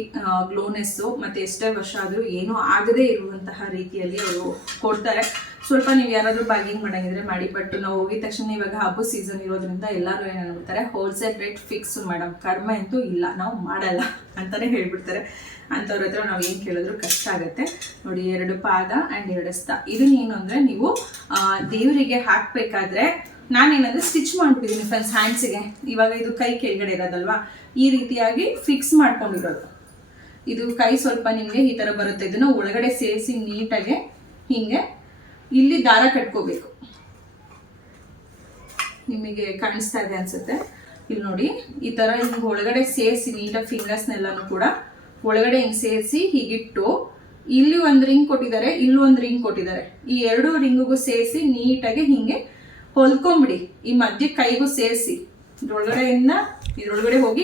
ಗ್ಲೋನೆಸ್ಸು ಮತ್ತು ಎಷ್ಟೇ ವರ್ಷ ಆದರೂ ಏನೂ ಆಗದೇ ಇರುವಂತಹ ರೀತಿಯಲ್ಲಿ ಅವರು ಕೊಡ್ತಾರೆ. ಸ್ವಲ್ಪ ನೀವು ಯಾರಾದರೂ ಬಾಗಿಂಗ್ ಮಾಡೋಂಗಿದ್ರೆ ಮಾಡಿ ಬಟ್ ನಾವು ಹೋಗಿದ ತಕ್ಷಣ ಇವಾಗ ಹಬ್ಬ ಸೀಸನ್ ಇರೋದ್ರಿಂದ ಎಲ್ಲರೂ ಏನು ಹೋಲ್ಸೇಲ್ ರೇಟ್ ಫಿಕ್ಸ್ ಮೇಡಮ್ ಕಡಿಮೆ ಅಂತೂ ಇಲ್ಲ, ನಾವು ಮಾಡಲ್ಲ ಅಂತಲೇ ಹೇಳ್ಬಿಡ್ತಾರೆ. ಅಂಥವ್ರ ಹತ್ರ ನಾವು ಏನು ಕೇಳಿದ್ರು ಕಷ್ಟ ಆಗುತ್ತೆ. ನೋಡಿ, ಎರಡು ಪಾದ ಆ್ಯಂಡ್ ಎರಡು ಸ್ತ. ಇದನ್ನೇನು ಅಂದರೆ ನೀವು ದೇವರಿಗೆ ಹಾಕಬೇಕಾದ್ರೆ ನಾನೇನಂದ್ರೆ ಸ್ಟಿಚ್ ಮಾಡಿಬಿಟ್ಟಿದ್ದೀನಿ ಫ್ರೆಂಡ್ಸ್ ಹ್ಯಾಂಡ್ಸಿಗೆ ಇವಾಗ ಇದು ಕೈ ಕೆಳಗಡೆ ಇರೋದಲ್ವಾ? ಈ ರೀತಿಯಾಗಿ ಫಿಕ್ಸ್ ಮಾಡ್ಕೊಂಡಿರೋದು. ಇದು ಕೈ ಸ್ವಲ್ಪ ನಿಮಗೆ ಈ ಥರ ಬರುತ್ತೆ. ಇದನ್ನು ಒಳಗಡೆ ಸೇರಿಸಿ ನೀಟಾಗಿ ಹೀಗೆ ಇಲ್ಲಿ ದಾರ ಕಟ್ಕೋಬೇಕು. ನಿಮಗೆ ಕಾಣಿಸ್ತಾ ಇದೆ ಅನ್ಸುತ್ತೆ. ಇಲ್ಲಿ ನೋಡಿ, ಈ ತರ ಹಿಂಗೆ ಒಳಗಡೆ ಸೇರಿಸಿ ನೀಟಾಗಿ ಫಿಂಗರ್ಸ್ನೆಲ್ಲನೂ ಕೂಡ ಒಳಗಡೆ ಹಿಂಗೆ ಸೇರಿಸಿ ಹೀಗಿಟ್ಟು, ಇಲ್ಲಿ ಒಂದು ರಿಂಗ್ ಕೊಟ್ಟಿದ್ದಾರೆ, ಇಲ್ಲೂ ಒಂದು ರಿಂಗ್ ಕೊಟ್ಟಿದ್ದಾರೆ. ಈ ಎರಡು ರಿಂಗಿಗೂ ಸೇರಿಸಿ ನೀಟಾಗಿ ಹಿಂಗೆ ಹೊಲ್ಕೊಂಬಿಡಿ. ಈ ಮಧ್ಯೆ ಕೈಗೂ ಸೇರಿಸಿ. ಇದ್ರೊಳಗಡೆಯಿಂದ ಇದ್ರೊಳಗಡೆ ಹೋಗಿ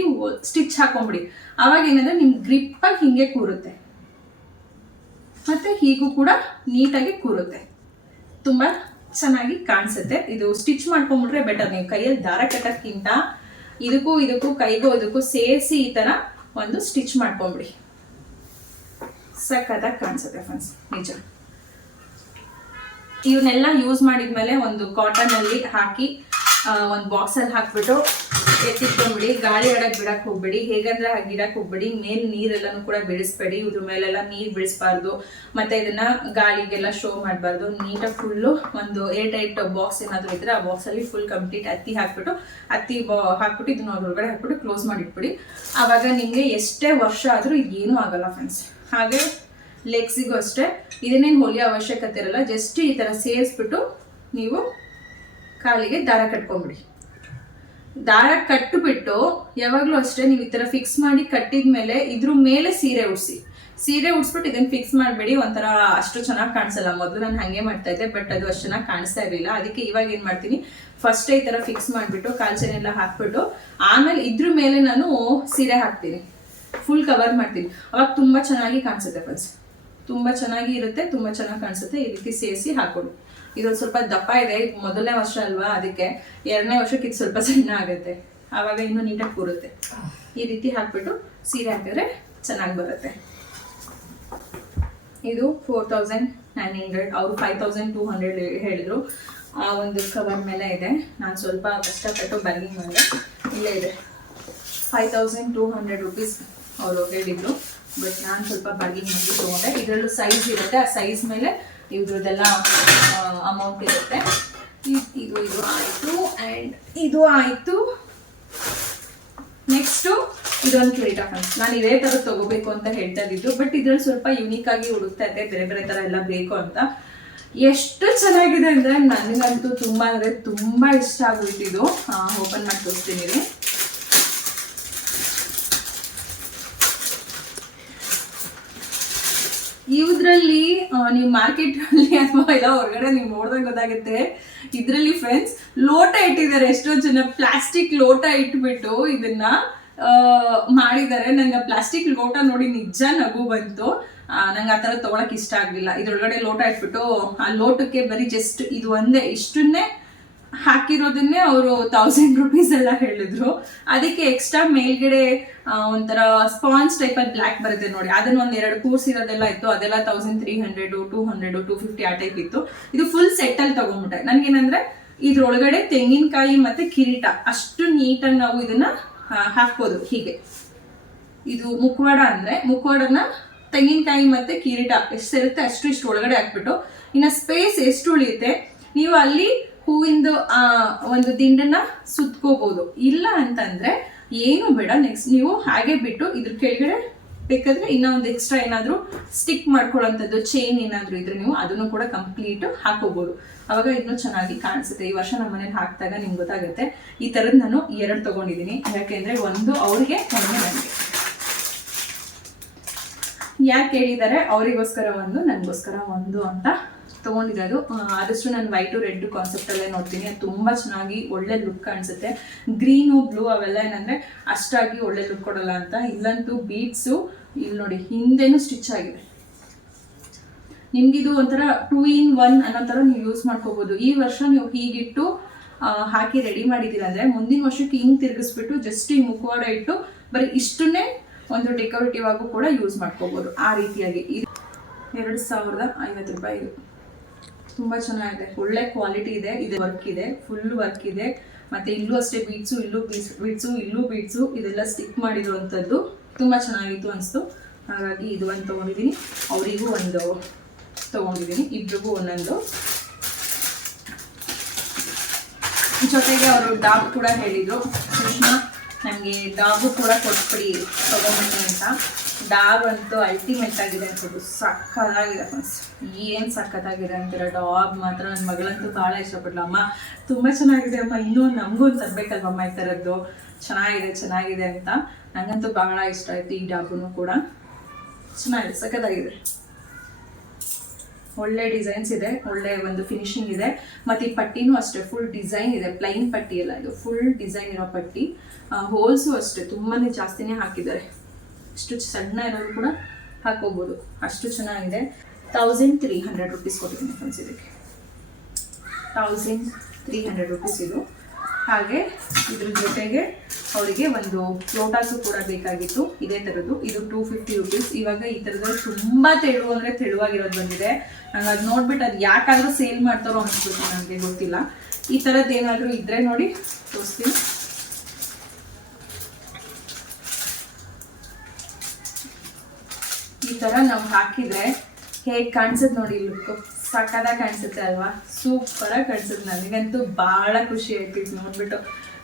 ಸ್ಟಿಚ್ ಹಾಕೊಂಬಿಡಿ. ಅವಾಗ ಏನಂದ್ರೆ ನಿಮ್ ಗ್ರಿಪ್ಪಾಗಿ ಹಿಂಗೆ ಕೂರುತ್ತೆ. ಮತ್ತೆ ಹೀಗೂ ಕೂಡ ನೀಟಾಗಿ ಕೂರುತ್ತೆ. ತುಂಬ ಚೆನ್ನಾಗಿ ಕಾಣಿಸುತ್ತೆ. ಇದು ಸ್ಟಿಚ್ ಮಾಡ್ಕೊಂಡ್ಬಿಟ್ರೆ ಬೆಟರ್ ನೀವು ಕೈಯಲ್ಲಿ ದಾರ ಕಟ್ಟೋಕ್ಕಿಂತ ಇದಕ್ಕೂ ಇದಕ್ಕೂ ಕೈಗೂ ಇದಕ್ಕೂ ಸೇರಿಸಿ ಈ ಥರ ಒಂದು ಸ್ಟಿಚ್ ಮಾಡ್ಕೊಂಬಿಡಿ ಸಖತ್ತಾಗಿ ಕಾಣಿಸುತ್ತೆ ಫ್ರೆಂಡ್ಸ್ ನಿಜ. ಇವನ್ನೆಲ್ಲ ಯೂಸ್ ಮಾಡಿದ್ಮೇಲೆ ಒಂದು ಕಾಟನ್ ಅಲ್ಲಿ ಹಾಕಿ ಒಂದು ಬಾಕ್ಸಲ್ಲಿ ಹಾಕ್ಬಿಟ್ಟು ಎತ್ತಿಟ್ಕೊಂಡ್ಬಿಡಿ, ಗಾಳಿ ಆಡಕ್ ಬಿಡಕ್ ಹೋಗ್ಬೇಡಿ, ಹೇಗಂದ್ರೆ ಹಾಗೆ ಹೋಗಬೇಡಿ ಹೋಗ್ಬೇಡಿ ಮೇಲ್ ನೀರೆಲ್ಲನೂ ಕೂಡ ಬಿಡಿಸ್ಬೇಡಿ, ಇದ್ರ ಮೇಲೆಲ್ಲ ನೀರು ಬಿಡಿಸ್ಬಾರ್ದು, ಮತ್ತೆ ಇದನ್ನ ಗಾಳಿಗೆಲ್ಲ ಶೋ ಮಾಡಬಾರ್ದು ನೀಟಾಗಿ ಫುಲ್ಲು ಒಂದು ಏರ್ ಟೈಟ್ ಬಾಕ್ಸ್ ಏನಾದರೂ ಇದ್ರೆ ಆ ಬಾಕ್ಸ್ ಅಲ್ಲಿ ಫುಲ್ ಕಂಪ್ಲೀಟ್ ಹತ್ತಿ ಹಾಕ್ಬಿಟ್ಟು, ಹತ್ತಿ ಬಾ, ಹಾಕ್ಬಿಟ್ಟು ಇದನ್ನ ಒಳಗಡೆ ಹಾಕ್ಬಿಟ್ಟು ಕ್ಲೋಸ್ ಮಾಡಿಟ್ಬಿಡಿ. ಆವಾಗ ನಿಮಗೆ ಎಷ್ಟೇ ವರ್ಷ ಆದ್ರೂ ಏನೂ ಆಗಲ್ಲ ಫ್ರೆಂಡ್ಸ್ ಹಾಗೆ ಲೆಗ್ಸಿಗೂ ಅಷ್ಟೇ. ಇದನ್ನೇನು ಹೊಲಿಯೋ ಅವಶ್ಯಕತೆ ಇರಲ್ಲ ಜಸ್ಟ್ ಈ ಥರ ಸೇರಿಸ್ಬಿಟ್ಟು ನೀವು ಕಾಲಿಗೆ ದಾರ ಕಟ್ಕೊಂಬಿಡಿ. ದಾರ ಕಟ್ಟಿಬಿಟ್ಟು ಯಾವಾಗಲೂ ಅಷ್ಟೇ ನೀವು ಈ ಥರ ಫಿಕ್ಸ್ ಮಾಡಿ ಕಟ್ಟಿದ ಮೇಲೆ ಇದ್ರ ಮೇಲೆ ಸೀರೆ ಉಡಿಸಿ. ಸೀರೆ ಉಡ್ಸ್ಬಿಟ್ಟು ಇದನ್ನ ಫಿಕ್ಸ್ ಮಾಡಬೇಡಿ, ಒಂಥರ ಅಷ್ಟು ಚೆನ್ನಾಗಿ ಕಾಣಿಸಲ್ಲ. ಮೊದಲು ನಾನು ಹಾಗೆ ಮಾಡ್ತಾ ಇದ್ದೆ ಬಟ್ ಅದು ಅಷ್ಟು ಚೆನ್ನಾಗಿ ಕಾಣಿಸ್ತಾ ಇರಲಿಲ್ಲ. ಅದಕ್ಕೆ ಇವಾಗ ಏನು ಮಾಡ್ತೀನಿ? ಫಸ್ಟ್ ಈ ಥರ ಫಿಕ್ಸ್ ಮಾಡಿಬಿಟ್ಟು ಕಾಲ್ಚನೆಲ್ಲ ಹಾಕ್ಬಿಟ್ಟು, ಆಮೇಲೆ ಇದ್ರ ಮೇಲೆ ನಾನು ಸೀರೆ ಹಾಕ್ತೀನಿ. ಫುಲ್ ಕವರ್ ಮಾಡ್ತೀನಿ. ಅವಾಗ ತುಂಬ ಚೆನ್ನಾಗಿ ಕಾಣಿಸುತ್ತೆ ಫ್ರೆಂಡ್ಸ್ ತುಂಬ ಚೆನ್ನಾಗಿ ಇರುತ್ತೆ ತುಂಬ ಚೆನ್ನಾಗಿ ಕಾಣಿಸುತ್ತೆ. ಈ ರೀತಿ ಸೇರಿಸಿ ಹಾಕೊಡು ಇದೊಂದು ಸ್ವಲ್ಪ ದಪ್ಪ ಇದೆ ಮೊದಲನೇ ವರ್ಷ ಅಲ್ವಾ ಅದಕ್ಕೆ. ಎರಡನೇ ವರ್ಷಕ್ಕೆ ಇದು ಸ್ವಲ್ಪ ಸಣ್ಣ ಆಗುತ್ತೆ. ಆವಾಗ ಇನ್ನೂ ನೀಟಾಗಿ ಕೂರುತ್ತೆ. ಈ ರೀತಿ ಹಾಕ್ಬಿಟ್ಟು ಸೀರೆ ಹಾಕಿದ್ರೆ ಚೆನ್ನಾಗಿ ಬರುತ್ತೆ. ಇದು ಫೋರ್ ತೌಸಂಡ್ ನೈನ್ ಹಂಡ್ರೆಡ್ ಅವರು ಫೈವ್ ತೌಸಂಡ್ ಟೂ ಹಂಡ್ರೆಡ್ ಹೇಳಿದ್ರು. ಆ ಒಂದು ಕವರ್ ಮೇಲೆ ಇದೆ. ನಾನು ಸ್ವಲ್ಪ ಕಷ್ಟಪಟ್ಟು ಬರ್ಗಿಂಗ್ ಮಾಡಿದೆ. ಇಲ್ಲೇ ಇದೆ. Five thousand two hundred rupees ಅವರು ಹೇಳಿದ್ರು. ಬಟ್ ನಾನು ಸ್ವಲ್ಪ ಬಾರ್ಗಿಂಗ್ ಮಾಡಿ ತೊಗೊಂಡೆ. ಇದರಲ್ಲೂ ಸೈಜ್ ಇರುತ್ತೆ. ಆ ಸೈಜ್ ಮೇಲೆ ಇದ್ರದ್ದೆಲ್ಲ ಅಮೌಂಟ್ ಇರುತ್ತೆ. ಇದು ಇದು ಆಯಿತು ಆ್ಯಂಡ್ ಇದು ಆಯಿತು. ನೆಕ್ಸ್ಟು ಇದೊಂದು ಕಿರೀಟ ಫ್ರೆಂಡ್ಸ್ ನಾನು ಇದೇ ಥರ ತಗೋಬೇಕು ಅಂತ ಹೇಳ್ತಾ ಇದ್ದಿದ್ದು ಬಟ್ ಇದ್ರಲ್ಲಿ ಸ್ವಲ್ಪ ಯುನೀಕ್ ಆಗಿ ಹುಡುಕ್ತಾ ಇದ್ದೆ ಬೇರೆ ಬೇರೆ ಥರ ಎಲ್ಲ ಬೇಕು ಅಂತ. ಎಷ್ಟು ಚೆನ್ನಾಗಿದೆ ಅಂದರೆ ನನಗಂತೂ ತುಂಬ, ಅಂದರೆ ತುಂಬ ಇಷ್ಟ ಆಗೋಯ್ತು ಇದು. ಓಪನ್ ಮಾಡಿ ತೋರಿಸ್ತೀನಿ ರೀ ಇದ್ರಲ್ಲಿ ನೀವು ಮಾರ್ಕೆಟ್ ಅಲ್ಲಿ ಅಥವಾ ಎಲ್ಲ ಹೊರಗಡೆ ನೀವು ನೋಡಿದಾಗ ಗೊತ್ತಾಗುತ್ತೆ. ಇದರಲ್ಲಿ ಫ್ರೆಂಡ್ಸ್ ಲೋಟ ಇಟ್ಟಿದ್ದಾರೆ. ಎಷ್ಟೋ ಜನ ಪ್ಲಾಸ್ಟಿಕ್ ಲೋಟ ಇಟ್ಬಿಟ್ಟು ಇದನ್ನ ಮಾಡಿದ್ದಾರೆ. ನಂಗೆ ಪ್ಲಾಸ್ಟಿಕ್ ಲೋಟ ನೋಡಿ ನಿಜ ನಗು ಬಂತು. ನಂಗೆ ಆ ಥರ ಇಷ್ಟ ಆಗಲಿಲ್ಲ. ಇದ್ರೊಳಗಡೆ ಲೋಟ ಇಟ್ಬಿಟ್ಟು ಆ ಲೋಟಕ್ಕೆ ಬರೀ ಜಸ್ಟ್ ಇದು ಒಂದೇ, ಇಷ್ಟನ್ನೇ ಹಾಕಿರೋದನ್ನೇ ಅವರು ತೌಸಂಡ್ ರುಪೀಸ್ ಎಲ್ಲ ಹೇಳಿದ್ರು. ಅದಕ್ಕೆ ಎಕ್ಸ್ಟ್ರಾ ಮೇಲ್ಗಡೆ ಒಂಥರ ಸ್ಪಾನ್ಸ್ ಅಲ್ಲಿ ಬ್ಲ್ಯಾಕ್ ಬರುತ್ತೆ ನೋಡಿ. ಅದನ್ನ ಒಂದ್ ಎರಡು ಇರೋದೆಲ್ಲ ಇತ್ತು. ಅದೆಲ್ಲ thousand three hundred two hundred two fifty ಆ ಟೈಪ್ ಇತ್ತು. ಇದು ಫುಲ್ ಸೆಟ್ ಅಲ್ಲಿ ತಗೊಂಡ್ಬಿಟ್ಟೆ. ನನ್ಗೇನಂದ್ರೆ ಇದ್ರೊಳಗಡೆ ತೆಂಗಿನಕಾಯಿ ಮತ್ತೆ ಕಿರೀಟ. ಅಷ್ಟು ನೀಟಾಗಿ ನಾವು ಇದನ್ನ ಹಾಕ್ಬೋದು ಹೀಗೆ. ಇದು ಮುಖವಾಡ ಅಂದ್ರೆ ಮುಖವಾಡನ ತೆಂಗಿನಕಾಯಿ ಮತ್ತೆ ಕಿರೀಟ ಎಷ್ಟು ಸೇರುತ್ತೆ ಅಷ್ಟು ಇಷ್ಟು ಒಳಗಡೆ ಹಾಕ್ಬಿಟ್ಟು. ಇನ್ನ ಸ್ಪೇಸ್ ಎಷ್ಟು ಉಳಿಯುತ್ತೆ? ನೀವು ಅಲ್ಲಿ ಹೂವಿಂದು ಒಂದು ದಿಂಡನ್ನ ಸುತ್ಕೋಬಹುದು ಇಲ್ಲ ಅಂತಂದ್ರೆ ಏನು ಬೇಡ ನೆಕ್ಸ್ಟ್ ನೀವು ಹಾಗೆ ಬಿಟ್ಟು ಇದ್ರ ಕೆಳಗಡೆ ಬೇಕಾದ್ರೆ ಇನ್ನೊಂದು ಎಕ್ಸ್ಟ್ರಾ ಏನಾದರೂ ಸ್ಟಿಕ್ ಮಾಡ್ಕೊಳ್ಳೋಂಥದ್ದು ಚೈನ್ ಏನಾದರೂ ಇದ್ರೆ ನೀವು ಅದನ್ನು ಕೂಡ ಕಂಪ್ಲೀಟ್ ಹಾಕೋಬಹುದು ಅವಾಗ ಇನ್ನೂ ಚೆನ್ನಾಗಿ ಕಾಣಿಸುತ್ತೆ. ಈ ವರ್ಷ ನಮ್ಮ ಮನೇಲಿ ಹಾಕಿದಾಗ ನಿಮ್ಗೆ ಗೊತ್ತಾಗುತ್ತೆ. ಈ ಥರದ್ದು ನಾನು ಎರಡು ತಗೊಂಡಿದ್ದೀನಿ ಯಾಕೆಂದ್ರೆ ಒಂದು ಅವ್ರಿಗೆ, ಒಂದು ನನಗೆ ಯಾಕೆ ಹೇಳಿದ್ದಾರೆ? ಅವರಿಗೋಸ್ಕರ ಒಂದು, ನನಗೋಸ್ಕರ ಒಂದು ಅಂತ ತೊಗೊಂಡಿರೋದು. ಆದಷ್ಟು ನಾನು ವೈಟು ರೆಡ್ ಕಾನ್ಸೆಪ್ಟಲ್ಲೇ ನೋಡ್ತೀನಿ. ಅದು ತುಂಬ ಚೆನ್ನಾಗಿ ಒಳ್ಳೆ ಲುಕ್ ಕಾಣಿಸುತ್ತೆ. ಗ್ರೀನು, ಬ್ಲೂ ಅವೆಲ್ಲ ಏನಂದರೆ ಅಷ್ಟಾಗಿ ಒಳ್ಳೆ ಲುಕ್ ಕೊಡಲ್ಲ ಅಂತ. ಇಲ್ಲಂತೂ ಬೀಟ್ಸು ಇಲ್ಲಿ ನೋಡಿ, ಹಿಂದೆನೂ ಸ್ಟಿಚ್ ಆಗಿದೆ. ನಿಮ್ಗಿದು ಒಂಥರ ಟೂ ಇನ್ ಒನ್ ಅನ್ನೋ ಥರ ನೀವು ಯೂಸ್ ಮಾಡ್ಕೋಬೋದು. ಈ ವರ್ಷ ನೀವು ಹೀಗಿಟ್ಟು ಹಾಕಿ ರೆಡಿ ಮಾಡಿದ್ದೀರ ಅಂದರೆ ಮುಂದಿನ ವರ್ಷಕ್ಕೆ ಹಿಂಗೆ ತಿರುಗಿಸ್ಬಿಟ್ಟು ಜಸ್ಟ್ ಈ ಮುಖವಾಡ ಇಟ್ಟು ಬರೀ ಇಷ್ಟನ್ನೇ ಒಂದು ಡೆಕೋರೇಟಿವ್ ಆಗು ಕೂಡ ಯೂಸ್ ಮಾಡ್ಕೋಬೋದು. ಆ ರೀತಿಯಾಗಿ. ಇದು ಎರಡು ಸಾವಿರದ ಐವತ್ತು ರೂಪಾಯಿ ತುಂಬ ಚೆನ್ನಾಗಿದೆ. ಒಳ್ಳೆ ಕ್ವಾಲಿಟಿ ಇದೆ. ಇದು ವರ್ಕ್ ಇದೆ. ಫುಲ್ ವರ್ಕ್ ಇದೆ. ಮತ್ತೆ ಇಲ್ಲೂ ಅಷ್ಟೇ ಬೀಡ್ಸು ಇಲ್ಲೂ ಬೀಸ್ ಬೀಡ್ಸು ಇಲ್ಲೂ ಬೀಡ್ಸು ಇದೆಲ್ಲ ಸ್ಟಿಕ್ ಮಾಡಿರುವಂಥದ್ದು ತುಂಬ ಚೆನ್ನಾಗಿತ್ತು ಅನಿಸ್ತು. ಹಾಗಾಗಿ ಇದು ಒಂದು ತೊಗೊಂಡಿದ್ದೀನಿ. ಅವರಿಗೂ ಒಂದು ತೊಗೊಂಡಿದ್ದೀನಿ. ಇಬ್ರಿಗೂ ಒಂದೊಂದು. ಜೊತೆಗೆ ಅವರು ಡಾಗ್ ಕೂಡ ಹೇಳಿದ್ರು. ಸುಷ್ಮಾ, ನಮಗೆ ಡಾಬು ಕೂಡ ಕೊಟ್ಬಿಡಿ, ತಗೊಂಬನ್ನಿ ಅಂತ. ಡಾಗ್ ಅಂತೂ ಅಲ್ಟಿಮೇಟ್ ಆಗಿದೆ ಅನ್ಸೋದು ಸಕ್ಕತ್ತಾಗಿದೆ ಫ್ರೆಂಡ್ಸ್ ಏನು ಸಕ್ಕತ್ತಾಗಿದೆ ಅಂತೀರ? ಡಾಬ್ ಮಾತ್ರ ನನ್ನ ಮಗಳಂತೂ ಭಾಳ ಇಷ್ಟಪಟ್ಲು ಅಮ್ಮ, ತುಂಬ ಚೆನ್ನಾಗಿದೆ ಅಮ್ಮ. ಇನ್ನೂ ನಮಗೂ ಒಂದು ತರಬೇಕಲ್ವಮ್ಮ ಈ ಥರದ್ದು ಚೆನ್ನಾಗಿದೆ ಚೆನ್ನಾಗಿದೆ ಅಂತ. ನನಗಂತೂ ಬಹಳ ಇಷ್ಟ ಆಯ್ತು ಈ ಡಾಬೂ ಕೂಡ. ಚೆನ್ನಾಗಿದೆ ಸಕ್ಕತ್ತಾಗಿದೆ ಒಳ್ಳೆ ಡಿಸೈನ್ಸ್ ಇದೆ, ಒಳ್ಳೆ ಒಂದು ಫಿನಿಶಿಂಗ್ ಇದೆ. ಮತ್ತೆ ಈ ಪಟ್ಟಿನೂ ಅಷ್ಟೇ ಫುಲ್ ಡಿಸೈನ್ ಇದೆ. ಪ್ಲೈನ್ ಪಟ್ಟಿ ಎಲ್ಲ ಇದು. ಫುಲ್ ಡಿಸೈನ್ ಇರೋ ಪಟ್ಟಿ. ಹೋಲ್ಸು ಅಷ್ಟೇ. ತುಂಬಾನೇ ಜಾಸ್ತಿನೇ ಹಾಕಿದ್ದಾರೆ. ಇಷ್ಟು ಸಣ್ಣ ಇರೋದು ಕೂಡ ಹಾಕೋಬಹುದು ಅಷ್ಟು ಚೆನ್ನಾಗಿದೆ. ತೌಸಂಡ್ ತ್ರೀ ಹಂಡ್ರೆಡ್ ರುಪೀಸ್ ಕೊಟ್ಟಿದ್ದೀನಿ ಫ್ರೆಂಡ್ಸ್ ಇದಕ್ಕೆ. ತೌಸಂಡ್ ತ್ರೀ ಹಂಡ್ರೆಡ್ ರುಪೀಸ್ ಇದು. ಹಾಗೆ ಇದ್ರ ಜೊತೆಗೆ ಅವರಿಗೆ ಒಂದು ಲೋಟಾಸು ಕೂಡ ಬೇಕಾಗಿತ್ತು. ಇದೇ ಥರದ್ದು ಇದು ಟೂ ಫಿಫ್ಟಿ ರುಪೀಸ್ ಇವಾಗ ಈ ಥರದ್ದು ತುಂಬ ತೆಳು ಅಂದರೆ ತೆಳುವಾಗಿರೋದು ಬಂದಿದೆ. ನಂಗೆ ಅದು ನೋಡ್ಬಿಟ್ಟು ಅದು ಯಾಕಾದರೂ ಸೇಲ್ ಮಾಡ್ತಾರೋ ಅನಿಸ್ಬಿಟ್ಟು ನನಗೆ ಗೊತ್ತಿಲ್ಲ. ಈ ಥರದ್ದು ಏನಾದರೂ ಇದ್ದರೆ ನೋಡಿ ತೋರಿಸ್ತೀನಿ. ಥರ ನಾವು ಹಾಕಿದ್ರೆ ಹೇಗೆ ಕಾಣಿಸುತ್ತೆ ನೋಡಿ ಲುಕ್ ಸಕ್ಕದಾಗ ಕಾಣಿಸುತ್ತೆ ಅಲ್ವಾ? ಸೂಪರಾಗಿ ಕಾಣಿಸುತ್ತೆ ನನಗಂತೂ ಭಾಳ ಖುಷಿ ಆಯ್ತು ಇದು ನೋಡ್ಬಿಟ್ಟು.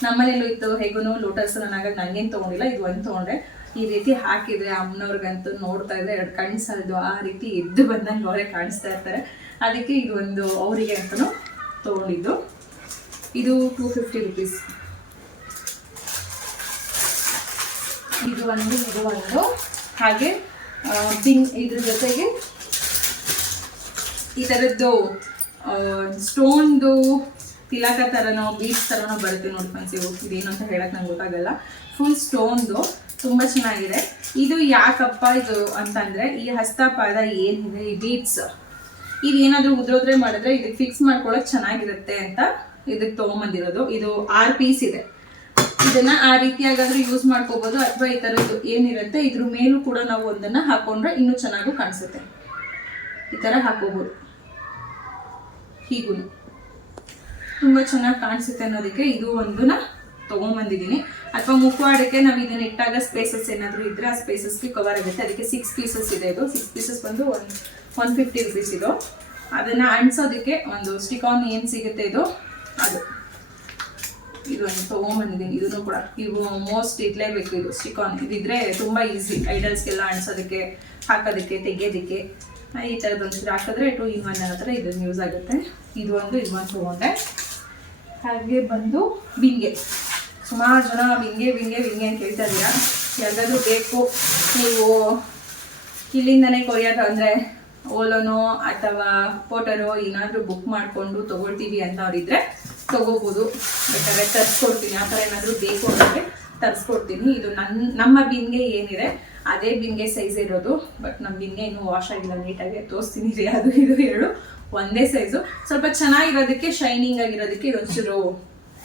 ನಮ್ಮನೇಲೂ ಇತ್ತು. ಹೇಗೂ ಲೋಟಸ್ ನನಗೆ ನನಗೇನು ತೊಗೊಂಡಿಲ್ಲ, ಇದು ಒಂದು ತೊಗೊಂಡೆ. ಈ ರೀತಿ ಹಾಕಿದ್ರೆ ಅಮ್ಮನವ್ರಿಗಂತೂ ನೋಡ್ತಾ ಇದ್ರೆ ಎರಡು ಕಣ್ಣು ಆ ರೀತಿ ಎದ್ದು ಬಂದಂಗೆ ಅವರೇ ಕಾಣಿಸ್ತಾ ಇರ್ತಾರೆ. ಅದಕ್ಕೆ ಇದು ಒಂದು ಅವರಿಗೆ ಅಂತಲೂ ತೊಗೊಂಡಿದ್ದು. ಇದು ಟೂ ಫಿಫ್ಟಿ ರುಪೀಸ್ ಇದು ಒಂದು ಇದು ಒಂದು. ಹಾಗೆ ಬಿಂಗ್ ಇದ್ರ ಜೊತೆಗೆ ಈ ಥರದ್ದು ಸ್ಟೋನ್ದು ತಿಲಕ ಥರನೋ ಬೀಚ್ ಥರನೋ ಬರುತ್ತೆ ನೋಡಿ ಫ್ರೆಂಡ್ಸ್ ಇದೇನು ಅಂತ ಹೇಳಕ್ಕೆ ನಂಗೆ ಗೊತ್ತಾಗಲ್ಲ. ಫುಲ್ ಸ್ಟೋನ್ದು ತುಂಬ ಚೆನ್ನಾಗಿದೆ. ಇದು ಯಾಕಪ್ಪ ಇದು ಅಂತಂದರೆ, ಈ ಹಸ್ತಪಾದ ಏನಿದೆ, ಈ ಬೀಟ್ಸ್ ಇದೇನಾದ್ರೂ ಉದ್ರೋದ್ರೆ ಮಾಡಿದ್ರೆ ಇದಕ್ಕೆ ಫಿಕ್ಸ್ ಮಾಡ್ಕೊಳಕ್ ಚೆನ್ನಾಗಿರುತ್ತೆ ಅಂತ ಇದಕ್ಕೆ ತೊಗೊಂಬಂದಿರೋದು. ಇದು ಆರ್ ಪೀಸ್ ಇದೆ. ಇದನ್ನ ಆ ರೀತಿಯಾಗಾದ್ರೂ ಯೂಸ್ ಮಾಡ್ಕೋಬಹುದು ಅಥವಾ ಈ ತರದ್ದು ಏನಿರುತ್ತೆ, ಇದ್ರ ಮೇಲೂ ಕೂಡ ನಾವು ಒಂದನ್ನ ಹಾಕೊಂಡ್ರೆ ಇನ್ನೂ ಚೆನ್ನಾಗೂ ಕಾಣಿಸುತ್ತೆ. ಈ ತರ ಹಾಕೋಬಹುದು ಹೀಗೂ ತುಂಬಾ ಚೆನ್ನಾಗಿ ಕಾಣಿಸುತ್ತೆ ಅನ್ನೋದಕ್ಕೆ ಇದು ಒಂದನ್ನ ತಗೊಂಬಂದಿದ್ದೀನಿ. ಅಥವಾ ಮುಖವಾಡಕ್ಕೆ ನಾವು ಇದನ್ನ ಇಟ್ಟಾಗ ಸ್ಪೇಸಸ್ ಏನಾದರೂ ಇದ್ರೆ ಆ ಸ್ಪೇಸಸ್ಗೆ ಕವರ್ ಆಗುತ್ತೆ. ಅದಕ್ಕೆ ಸಿಕ್ಸ್ ಪೀಸಸ್ ಇದೆ ಇದು. ಸಿಕ್ಸ್ ಪೀಸಸ್ ಬಂದು ಒನ್ ಒನ್ ಫಿಫ್ಟಿ ರುಪೀಸ್ ಇದು. ಅದನ್ನ ಅಂಟಿಸೋದಕ್ಕೆ ಒಂದು ಸ್ಟಿಕಾನ್ ಏನು ಸಿಗುತ್ತೆ ಇದು? ಅದು. ಇದೊಂದು ತೊಗೊಂಬಂದಿದ್ದೀನಿ ಇದನ್ನು ಕೂಡ ಇವು ಮೋಸ್ಟ್ ಇರಲೇಬೇಕು ಇದು ಸ್ಟಿಕಾನ್ ಇದಿದ್ರೆ ತುಂಬ ಈಸಿ ಐಡಲ್ಸ್ಗೆಲ್ಲ ಅಣಿಸೋದಕ್ಕೆ ಹಾಕೋದಕ್ಕೆ, ತೆಗಿಯೋದಕ್ಕೆ. ಈ ಥರದ್ದು ಹಾಕಿದ್ರೆ ಟು ಇನ್ ಒನ್ ಹತ್ರ ಇದನ್ನು ಯೂಸ್ ಆಗುತ್ತೆ. ಇದು ಒಂದು ಇದು ಒಂದು ತೊಗೊಂಡೆ ಹಾಗೆ ಬಂದು ಬಿಂಗೆ. ಸುಮಾರು ಜನ ಬಿಂಗೆ ಬಿಂಗೆ ಬಿಂಗೆ ಅಂತ ಹೇಳ್ತಾ ಇದ್ದೀರಾ? ಯಾವ್ದಾದ್ರು ಬೇಕು, ನೀವು ಇಲ್ಲಿಂದನೇ ಕೊರಿಯೋದು ಅಂದರೆ ಓಲೋನೋ ಅಥವಾ ಪೋಟರೋ ಏನಾದರೂ ಬುಕ್ ಮಾಡಿಕೊಂಡು ತೊಗೊಳ್ತೀವಿ ಅನ್ನೋರಿದ್ರೆ ತೊಗೋಬೋದು. ಬೇಕಾದ್ರೆ ತರಿಸ್ಕೊಡ್ತೀನಿ. ಆ ಥರ ಏನಾದರೂ ಬೇಕು ಅಂದರೆ ತರ್ಸ್ಕೊಡ್ತೀನಿ. ಇದು ನನ್ನ ನಮ್ಮ ಬಿನ್ಗೆ ಏನಿದೆ, ಅದೇ ಬಿನ್ಗೆ ಸೈಜ್ ಇರೋದು. ಬಟ್ ನಮ್ಮ ಬಿನ್ಗೆ ಇನ್ನೂ ವಾಶ್ ಆಗಿಲ್ಲ ನೀಟಾಗಿ ತೋರಿಸ್ತೀನಿ. ರೀ ಅದು ಇದು ಎರಡು, ಒಂದೇ ಸೈಜು ಸ್ವಲ್ಪ ಚೆನ್ನಾಗಿರೋದಕ್ಕೆ ಶೈನಿಂಗ್ ಆಗಿರೋದಕ್ಕೆ ಇದೊಂಚೂರು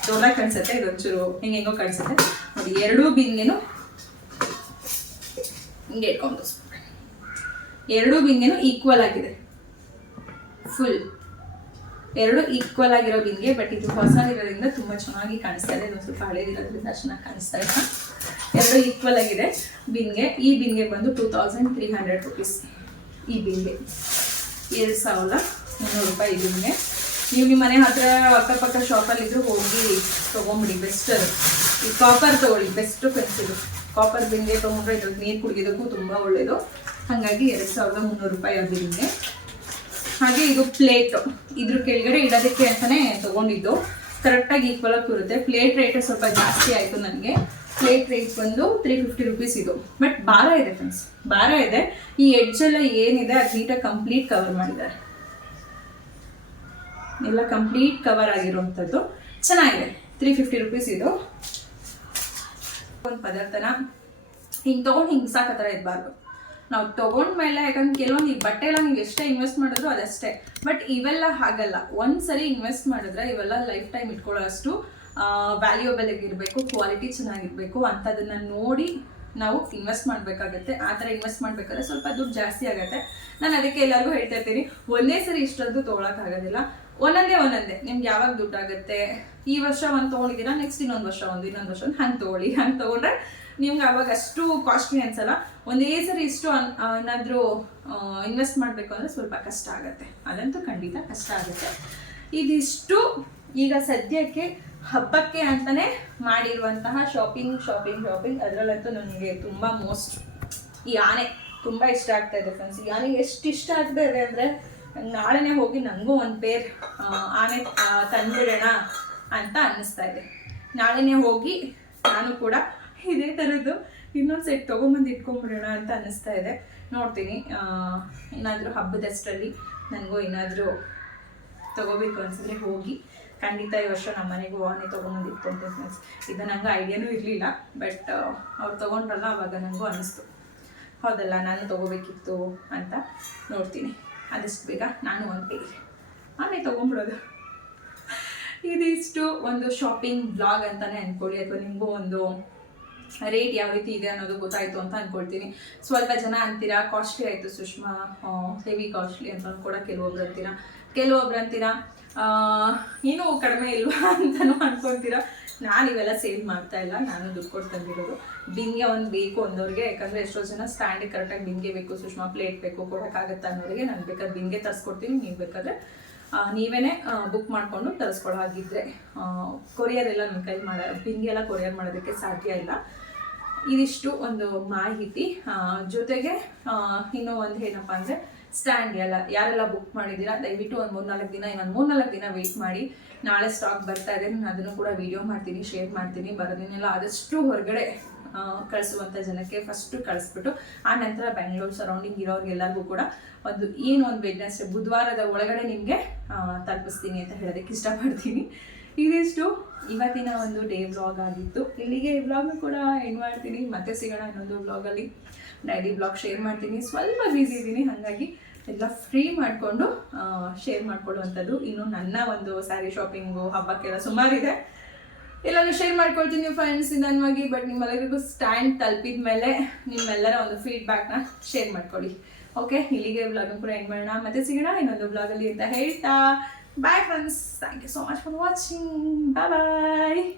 ದೊಡ್ಡದಾಗಿ ಕಾಣಿಸುತ್ತೆ, ಇದೊಂಚೂರು ಹಿಂಗೆ ಹೆಂಗೋ ಕಾಣಿಸುತ್ತೆ. ನೋಡಿ, ಎರಡೂ ಬಿನ್ಗೆನು ಹಿಂಗೆ ಇಟ್ಕೊಂಡು ಎರಡೂ ಬಿಂಗೆನು ಈಕ್ವಲ್ ಆಗಿದೆ. ಫುಲ್ ಎರಡು ಈಕ್ವಲ್ ಆಗಿರೋ ಬಿಂದಿಗೆ ಬಟ್ ಇದು ಹೊಸ ಇರೋದ್ರಿಂದ ತುಂಬ ಚೆನ್ನಾಗಿ ಕಾಣಿಸ್ತಾ ಇದೆ. ಇದೊಂದು ಸ್ವಲ್ಪ ಹಳೇದಿರೋದ್ರಿಂದ ಚೆನ್ನಾಗಿ ಕಾಣಿಸ್ತಾ ಇಲ್ಲ. ಎರಡು ಈಕ್ವಲ್ ಆಗಿದೆ ಬಿನ್ಗೆ ಈ ಬಿನ್ಗೆ ಬಂದು two thousand three hundred rupees ಈ ಬಿನ್ಗೆ ಎರಡು ಸಾವಿರದ ಮುನ್ನೂರು ರೂಪಾಯಿ ಈ ಬಿನ್ಗೆ ನೀವು ನಿಮ್ಮ ಮನೆ ಹತ್ರ ಅಕ್ಕಪಕ್ಕ ಶಾಪಲ್ಲಿ ಇದ್ರು ಹೋಗಿ ತೊಗೊಂಬಿಡಿ. ಬೆಸ್ಟ್ ಅದು. ಈ ಕಾಪರ್ ತೊಗೊಳ್ಳಿ. ಬೆಸ್ಟ್ ಪೆನ್ಸಿಲು ಕಾಪರ್ ಬಿಂದಿಗೆ ತೊಗೊಂಡ್ರೆ ಇದ್ರಲ್ಲಿ ನೀರು ಕುಡಿಯೋದಕ್ಕೂ ತುಂಬ ಒಳ್ಳೆಯದು ಹಾಗಾಗಿ ಎರಡು ಸಾವಿರದ ಮುನ್ನೂರು ರೂಪಾಯಿ ಆ ಬಿನ್ಗೆ ಹಾಗೆ ಇದು ಪ್ಲೇಟ್ ಇದ್ರ ಕೆಳಗಡೆ ಇಡೋದಕ್ಕೆ ಅಂತಾನೆ ತಗೊಂಡಿದ್ದು. ಕರೆಕ್ಟಾಗಿ ಈಕ್ವಲ್ ಆಗಿ ಇರುತ್ತೆ. ಪ್ಲೇಟ್ ರೇಟ್ ಸ್ವಲ್ಪ ಜಾಸ್ತಿ ಆಯಿತು ನನಗೆ. ಪ್ಲೇಟ್ ರೇಟ್ ಬಂದು ತ್ರೀ ಫಿಫ್ಟಿ ರುಪೀಸ್ ಇದು. ಬಟ್ ಭಾರ ಇದೆ ಫ್ರೆಂಡ್ಸ್ ಭಾರ ಇದೆ. ಈ ಎಡ್ಜ್ ಎಲ್ಲ ಏನಿದೆ, ಅದು ನೀಟಾಗಿ ಕಂಪ್ಲೀಟ್ ಕವರ್ ಮಾಡಿದ್ದಾರೆ ಎಲ್ಲ ಕಂಪ್ಲೀಟ್ ಕವರ್ ಆಗಿರುವಂಥದ್ದು. ಚೆನ್ನಾಗಿದೆ. ತ್ರೀ ಫಿಫ್ಟಿ ರುಪೀಸ್ ಇದು. ಒಂದು ಪದಾರ್ಥನ ಹಿಂಗೆ ತೊಗೊಂಡು ಹಿಂಗೆ ಸಾಕೋ ಥರ ಇರಬಾರ್ದು ನಾವು ತೊಗೊಂಡ್ಮೇಲೆ ಯಾಕಂದ್ರೆ ಕೆಲವೊಂದು ಈ ಬಟ್ಟೆ ಎಲ್ಲ ನೀವು ಎಷ್ಟೇ ಇನ್ವೆಸ್ಟ್ ಮಾಡಿದ್ರು ಅದಷ್ಟೇ. ಬಟ್ ಇವೆಲ್ಲ ಹಾಗಲ್ಲ. ಒಂದ್ಸರಿ ಇನ್ವೆಸ್ಟ್ ಮಾಡಿದ್ರೆ ಇವೆಲ್ಲ ಲೈಫ್ ಟೈಮ್ ಇಟ್ಕೊಳ್ಳೋ ಅಷ್ಟು ವ್ಯಾಲ್ಯೂಯಬಲ್ ಆಗಿರಬೇಕು ಕ್ವಾಲಿಟಿ ಚೆನ್ನಾಗಿರಬೇಕು ಅಂಥದನ್ನು ನೋಡಿ ನಾವು ಇನ್ವೆಸ್ಟ್ ಮಾಡಬೇಕಾಗತ್ತೆ. ಆ ಥರ ಇನ್ವೆಸ್ಟ್ ಮಾಡಬೇಕಾದ್ರೆ ಸ್ವಲ್ಪ ದುಡ್ಡು ಜಾಸ್ತಿ ಆಗುತ್ತೆ. ನಾನು ಅದಕ್ಕೆ ಎಲ್ಲರಿಗೂ ಹೇಳ್ತಾ ಇರ್ತೀನಿ. ಒಂದೇ ಸರಿ ಇಷ್ಟೊಂದು ತೊಗೊಳಕ್ಕಾಗೋದಿಲ್ಲ. ಒಂದೊಂದೇ ಒಂದೊಂದೇ. ನಿಮ್ಗೆ ಯಾವಾಗ ದುಡ್ಡಾಗುತ್ತೆ ಈ ವರ್ಷ ಒಂದು ತೊಗೊಂಡಿದ್ದೀರಾ? ನೆಕ್ಸ್ಟ್ ಇನ್ನೊಂದು ವರ್ಷ ಒಂದು, ಇನ್ನೊಂದು ವರ್ಷ ಒಂದು. ಹಂಗೆ ತೊಗೊಳ್ಳಿ. ಹಂಗೆ ತೊಗೊಂಡ್ರೆ ನಿಮ್ಗೆ ಅವಾಗ ಅಷ್ಟು ಕಾಸ್ಟ್ಲಿ ಅನ್ಸಲ್ಲ? ಒಂದೇ ಸರಿ ಇಷ್ಟು ಏನಾದ್ರೂ ಇನ್ವೆಸ್ಟ್ ಮಾಡಬೇಕು ಅಂದರೆ ಸ್ವಲ್ಪ ಕಷ್ಟ ಆಗುತ್ತೆ. ಅದಂತೂ ಖಂಡಿತ ಕಷ್ಟ ಆಗುತ್ತೆ. ಇದಿಷ್ಟು ಈಗ ಸದ್ಯಕ್ಕೆ ಹಬ್ಬಕ್ಕೆ ಅಂತಲೇ ಮಾಡಿರುವಂತಹ ಶಾಪಿಂಗ್ ಶಾಪಿಂಗ್ ಶಾಪಿಂಗ್ ಅದರಲ್ಲಂತೂ ನನಗೆ ತುಂಬ ಮೋಸ್ಟ್ ಈ ಆನೆ ತುಂಬ ಇಷ್ಟ ಆಗ್ತಾ ಇದೆ ಫ್ರೆಂಡ್ಸ್ ಈ ಆನೆ ಎಷ್ಟು ಇಷ್ಟ ಆಗ್ತಾ ಇದೆ ಅಂದರೆ, ನಾಳೆನೇ ಹೋಗಿ ನನಗೂ ಒಂದು ಪೇರ್ ಆನೆ ತಂದ್ಬಿಡೋಣ ಅಂತ ಅನ್ನಿಸ್ತಾ ಇದೆ. ನಾಳೆನೇ ಹೋಗಿ ನಾನು ಕೂಡ ಇದೇ ಥರದ್ದು ಇನ್ನೊಂದು ಸೆಟ್ ತೊಗೊಂಬಂದು ಇಟ್ಕೊಂಡ್ಬಿಡೋಣ ಅಂತ ಅನ್ನಿಸ್ತಾ ಇದೆ. ನೋಡ್ತೀನಿ. ಏನಾದರೂ ಹಬ್ಬದಷ್ಟರಲ್ಲಿ ನನಗೂ ಏನಾದರೂ ತಗೋಬೇಕು ಅನ್ಸಿದ್ರೆ ಹೋಗಿ. ಖಂಡಿತ ಈ ವರ್ಷ ನಮ್ಮ ಮನೆಗೂ ಅವನೇ ತೊಗೊಂಬಂದು ಇಟ್ಕೊಂತೀನಿ ಫ್ರೆಂಡ್ಸ್ ಇದು ನಂಗೆ ಐಡಿಯಾನೂ ಇರಲಿಲ್ಲ ಬಟ್ ಅವ್ರು ತೊಗೊಂಡ್ರಲ್ಲ ಅವಾಗ ನನಗೂ ಅನ್ನಿಸ್ತು. ಹೌದಲ್ಲ, ನಾನು ತೊಗೋಬೇಕಿತ್ತು ಅಂತ ನೋಡ್ತೀನಿ. ಆದಷ್ಟು ಬೇಗ ನಾನು ಒಂದು ಪೇರಿ ಆಮೇಲೆ ತೊಗೊಂಬಿಡೋದು ಇದಿಷ್ಟು ಒಂದು ಶಾಪಿಂಗ್ ಬ್ಲಾಗ್ ಅಂತಾನೆ ಅನ್ಕೊಳ್ಳಿ, ಅಥವಾ ನಿಮಗೂ ಒಂದು ರೇಟ್ ಯಾವ ರೀತಿ ಇದೆ ಅನ್ನೋದು ಗೊತ್ತಾಯ್ತು ಅಂತ ಅನ್ಕೊಳ್ತೀನಿ. ಸ್ವಲ್ಪ ಜನ ಅಂತೀರಾ ಕಾಸ್ಟ್ಲಿ ಆಯಿತು ಸುಷ್ಮಾ ಹೆವಿ ಕಾಸ್ಟ್ಲಿ ಅಂತ ಕೂಡ ಕೆಲವೊಬ್ರು ಅಂತೀರಾ? ಕೆಲವೊಬ್ರು ಅಂತೀರಾ ಏನೂ ಕಡಿಮೆ ಇಲ್ವಾ ಅಂತಲೂ ಅನ್ಕೊಂತೀರಾ ನಾನು ಇವೆಲ್ಲ ಸೇವ್ ಮಾಡ್ತಾ ಇಲ್ಲ, ನಾನು ದುಡ್ಡು ಕೊಟ್ಟು ತಂದಿರೋದು. ಬಿಂಗೆ ಒಂದು ಬೇಕು ಅನ್ನೋರಿಗೆ, ಯಾಕಂದರೆ ಎಷ್ಟೋ ಜನ ಸ್ಟ್ಯಾಂಡಿಗೆ ಕರೆಕ್ಟಾಗಿ ಬಿಂಗೆ ಬೇಕು, ಸುಷ್ಮಾ ಪ್ಲೇಟ್ ಬೇಕು, ಕೊಡೋಕ್ಕಾಗತ್ತೆ ಅನ್ನೋರಿಗೆ ನಾನು ಬೇಕಾದ್ರೆ ಬಿಂಗೆ ತರಿಸ್ಕೊಡ್ತೀನಿ, ನೀವು ಬೇಕಾದ್ರೆ ನೀವೇ ಬುಕ್ ಮಾಡಿಕೊಂಡು ತರಿಸ್ಕೊಳ್ಳೋ ಹಾಗಿದ್ರೆ. ಕೊರಿಯರ್ ಎಲ್ಲ ನನ್ನ ಕೈ ಮಾಡ, ಬಿಂಗೆ ಎಲ್ಲ ಕೊರಿಯರ್ ಮಾಡೋದಕ್ಕೆ ಸಾಧ್ಯ ಇಲ್ಲ. ಇದಿಷ್ಟು ಒಂದು ಮಾಹಿತಿ. ಜೊತೆಗೆ ಇನ್ನೂ ಒಂದು ಏನಪ್ಪ ಅಂದರೆ ಸ್ಟ್ಯಾಂಡ್ ಎಲ್ಲ, ಯಾರೆಲ್ಲ ಬುಕ್ ಮಾಡಿದ್ದೀರಾ, ದಯವಿಟ್ಟು ಒಂದು ಮೂರ್ನಾಲ್ಕು ದಿನ, ಇನ್ನೊಂದು ಮೂರ್ನಾಲ್ಕು ದಿನ ವೆಯ್ಟ್ ಮಾಡಿ. ನಾಳೆ ಸ್ಟಾಕ್ ಬರ್ತಾ ಇದೆ, ನಾನು ಅದನ್ನು ಕೂಡ ವಿಡಿಯೋ ಮಾಡ್ತೀನಿ ಶೇರ್ ಮಾಡ್ತೀನಿ, ಬರೋದನ್ನೆಲ್ಲ ಆದಷ್ಟು ಹೊರಗಡೆ ಕಳಿಸುವಂಥ ಜನಕ್ಕೆ ಫಸ್ಟು ಕಳಿಸ್ಬಿಟ್ಟು, ಆ ನಂತರ ಬೆಂಗಳೂರು ಸರೌಂಡಿಂಗ್ ಇರೋರಿಗೆಲ್ಲರಿಗೂ ಕೂಡ ಒಂದು, ಏನು ಒಂದು ವೆಡ್ನೆಸ್ಡೇ ಬುಧವಾರದ ಒಳಗಡೆ ನಿಮಗೆ ತಲುಪಿಸ್ತೀನಿ ಅಂತ ಹೇಳೋದಕ್ಕೆ ಇಷ್ಟಪಡ್ತೀನಿ. ಇದಿಷ್ಟು. ಇವತ್ತಿನ ಒಂದು ಡೇ ಬ್ಲಾಗ್ ಆಗಿತ್ತು. ಇಲ್ಲಿಗೆ ಈ ಬ್ಲಾಗ್ ಕೂಡ ಎಂಡ್ ಮಾಡ್ತೀನಿ. ಮತ್ತೆ ಸಿಗೋಣ ಇನ್ನೊಂದು ವ್ಲಾಗಲ್ಲಿ ಡೈಲಿ ಬ್ಲಾಗ್ ಶೇರ್ ಮಾಡ್ತೀನಿ. ಸ್ವಲ್ಪ ಬ್ಯುಸಿ ಇದ್ದೀನಿ ಹಾಗಾಗಿ ಎಲ್ಲ ಫ್ರೀ ಮಾಡಿಕೊಂಡು ಶೇರ್ ಮಾಡ್ಕೊಳ್ಳುವಂಥದ್ದು. ಇನ್ನು ನನ್ನ ಒಂದು ಸ್ಯಾರಿ ಶಾಪಿಂಗು ಹಬ್ಬಕ್ಕೆಲ್ಲ ಸುಮಾರಿದೆ. ಎಲ್ಲಾನು ಶೇರ್ ಮಾಡ್ಕೊಳ್ತೀನಿ ಫ್ರೆಂಡ್ಸ್ ನಿಧಾನವಾಗಿ ಬಟ್ ನಿಮ್ಮೆಲ್ಲರಿಗೂ ಸ್ಟ್ಯಾಂಡ್ ತಲುಪಿದ ಮೇಲೆ ನಿಮ್ಮೆಲ್ಲರ ಒಂದು ಫೀಡ್ಬ್ಯಾಕ್ನ ಶೇರ್ ಮಾಡ್ಕೊಳ್ಳಿ. ಓಕೆ ಇಲ್ಲಿಗೆ ವ್ಲಾಗ್ ಕೂಡ ಎಂಡ್ ಮಾಡೋಣ. ಮತ್ತೆ ಸಿಗೋಣ ಇನ್ನೊಂದು ವ್ಲಾಗಲ್ಲಿ ಅಂತ ಹೇಳ್ತಾ. Bye friends. Thank you so much for watching. Bye bye.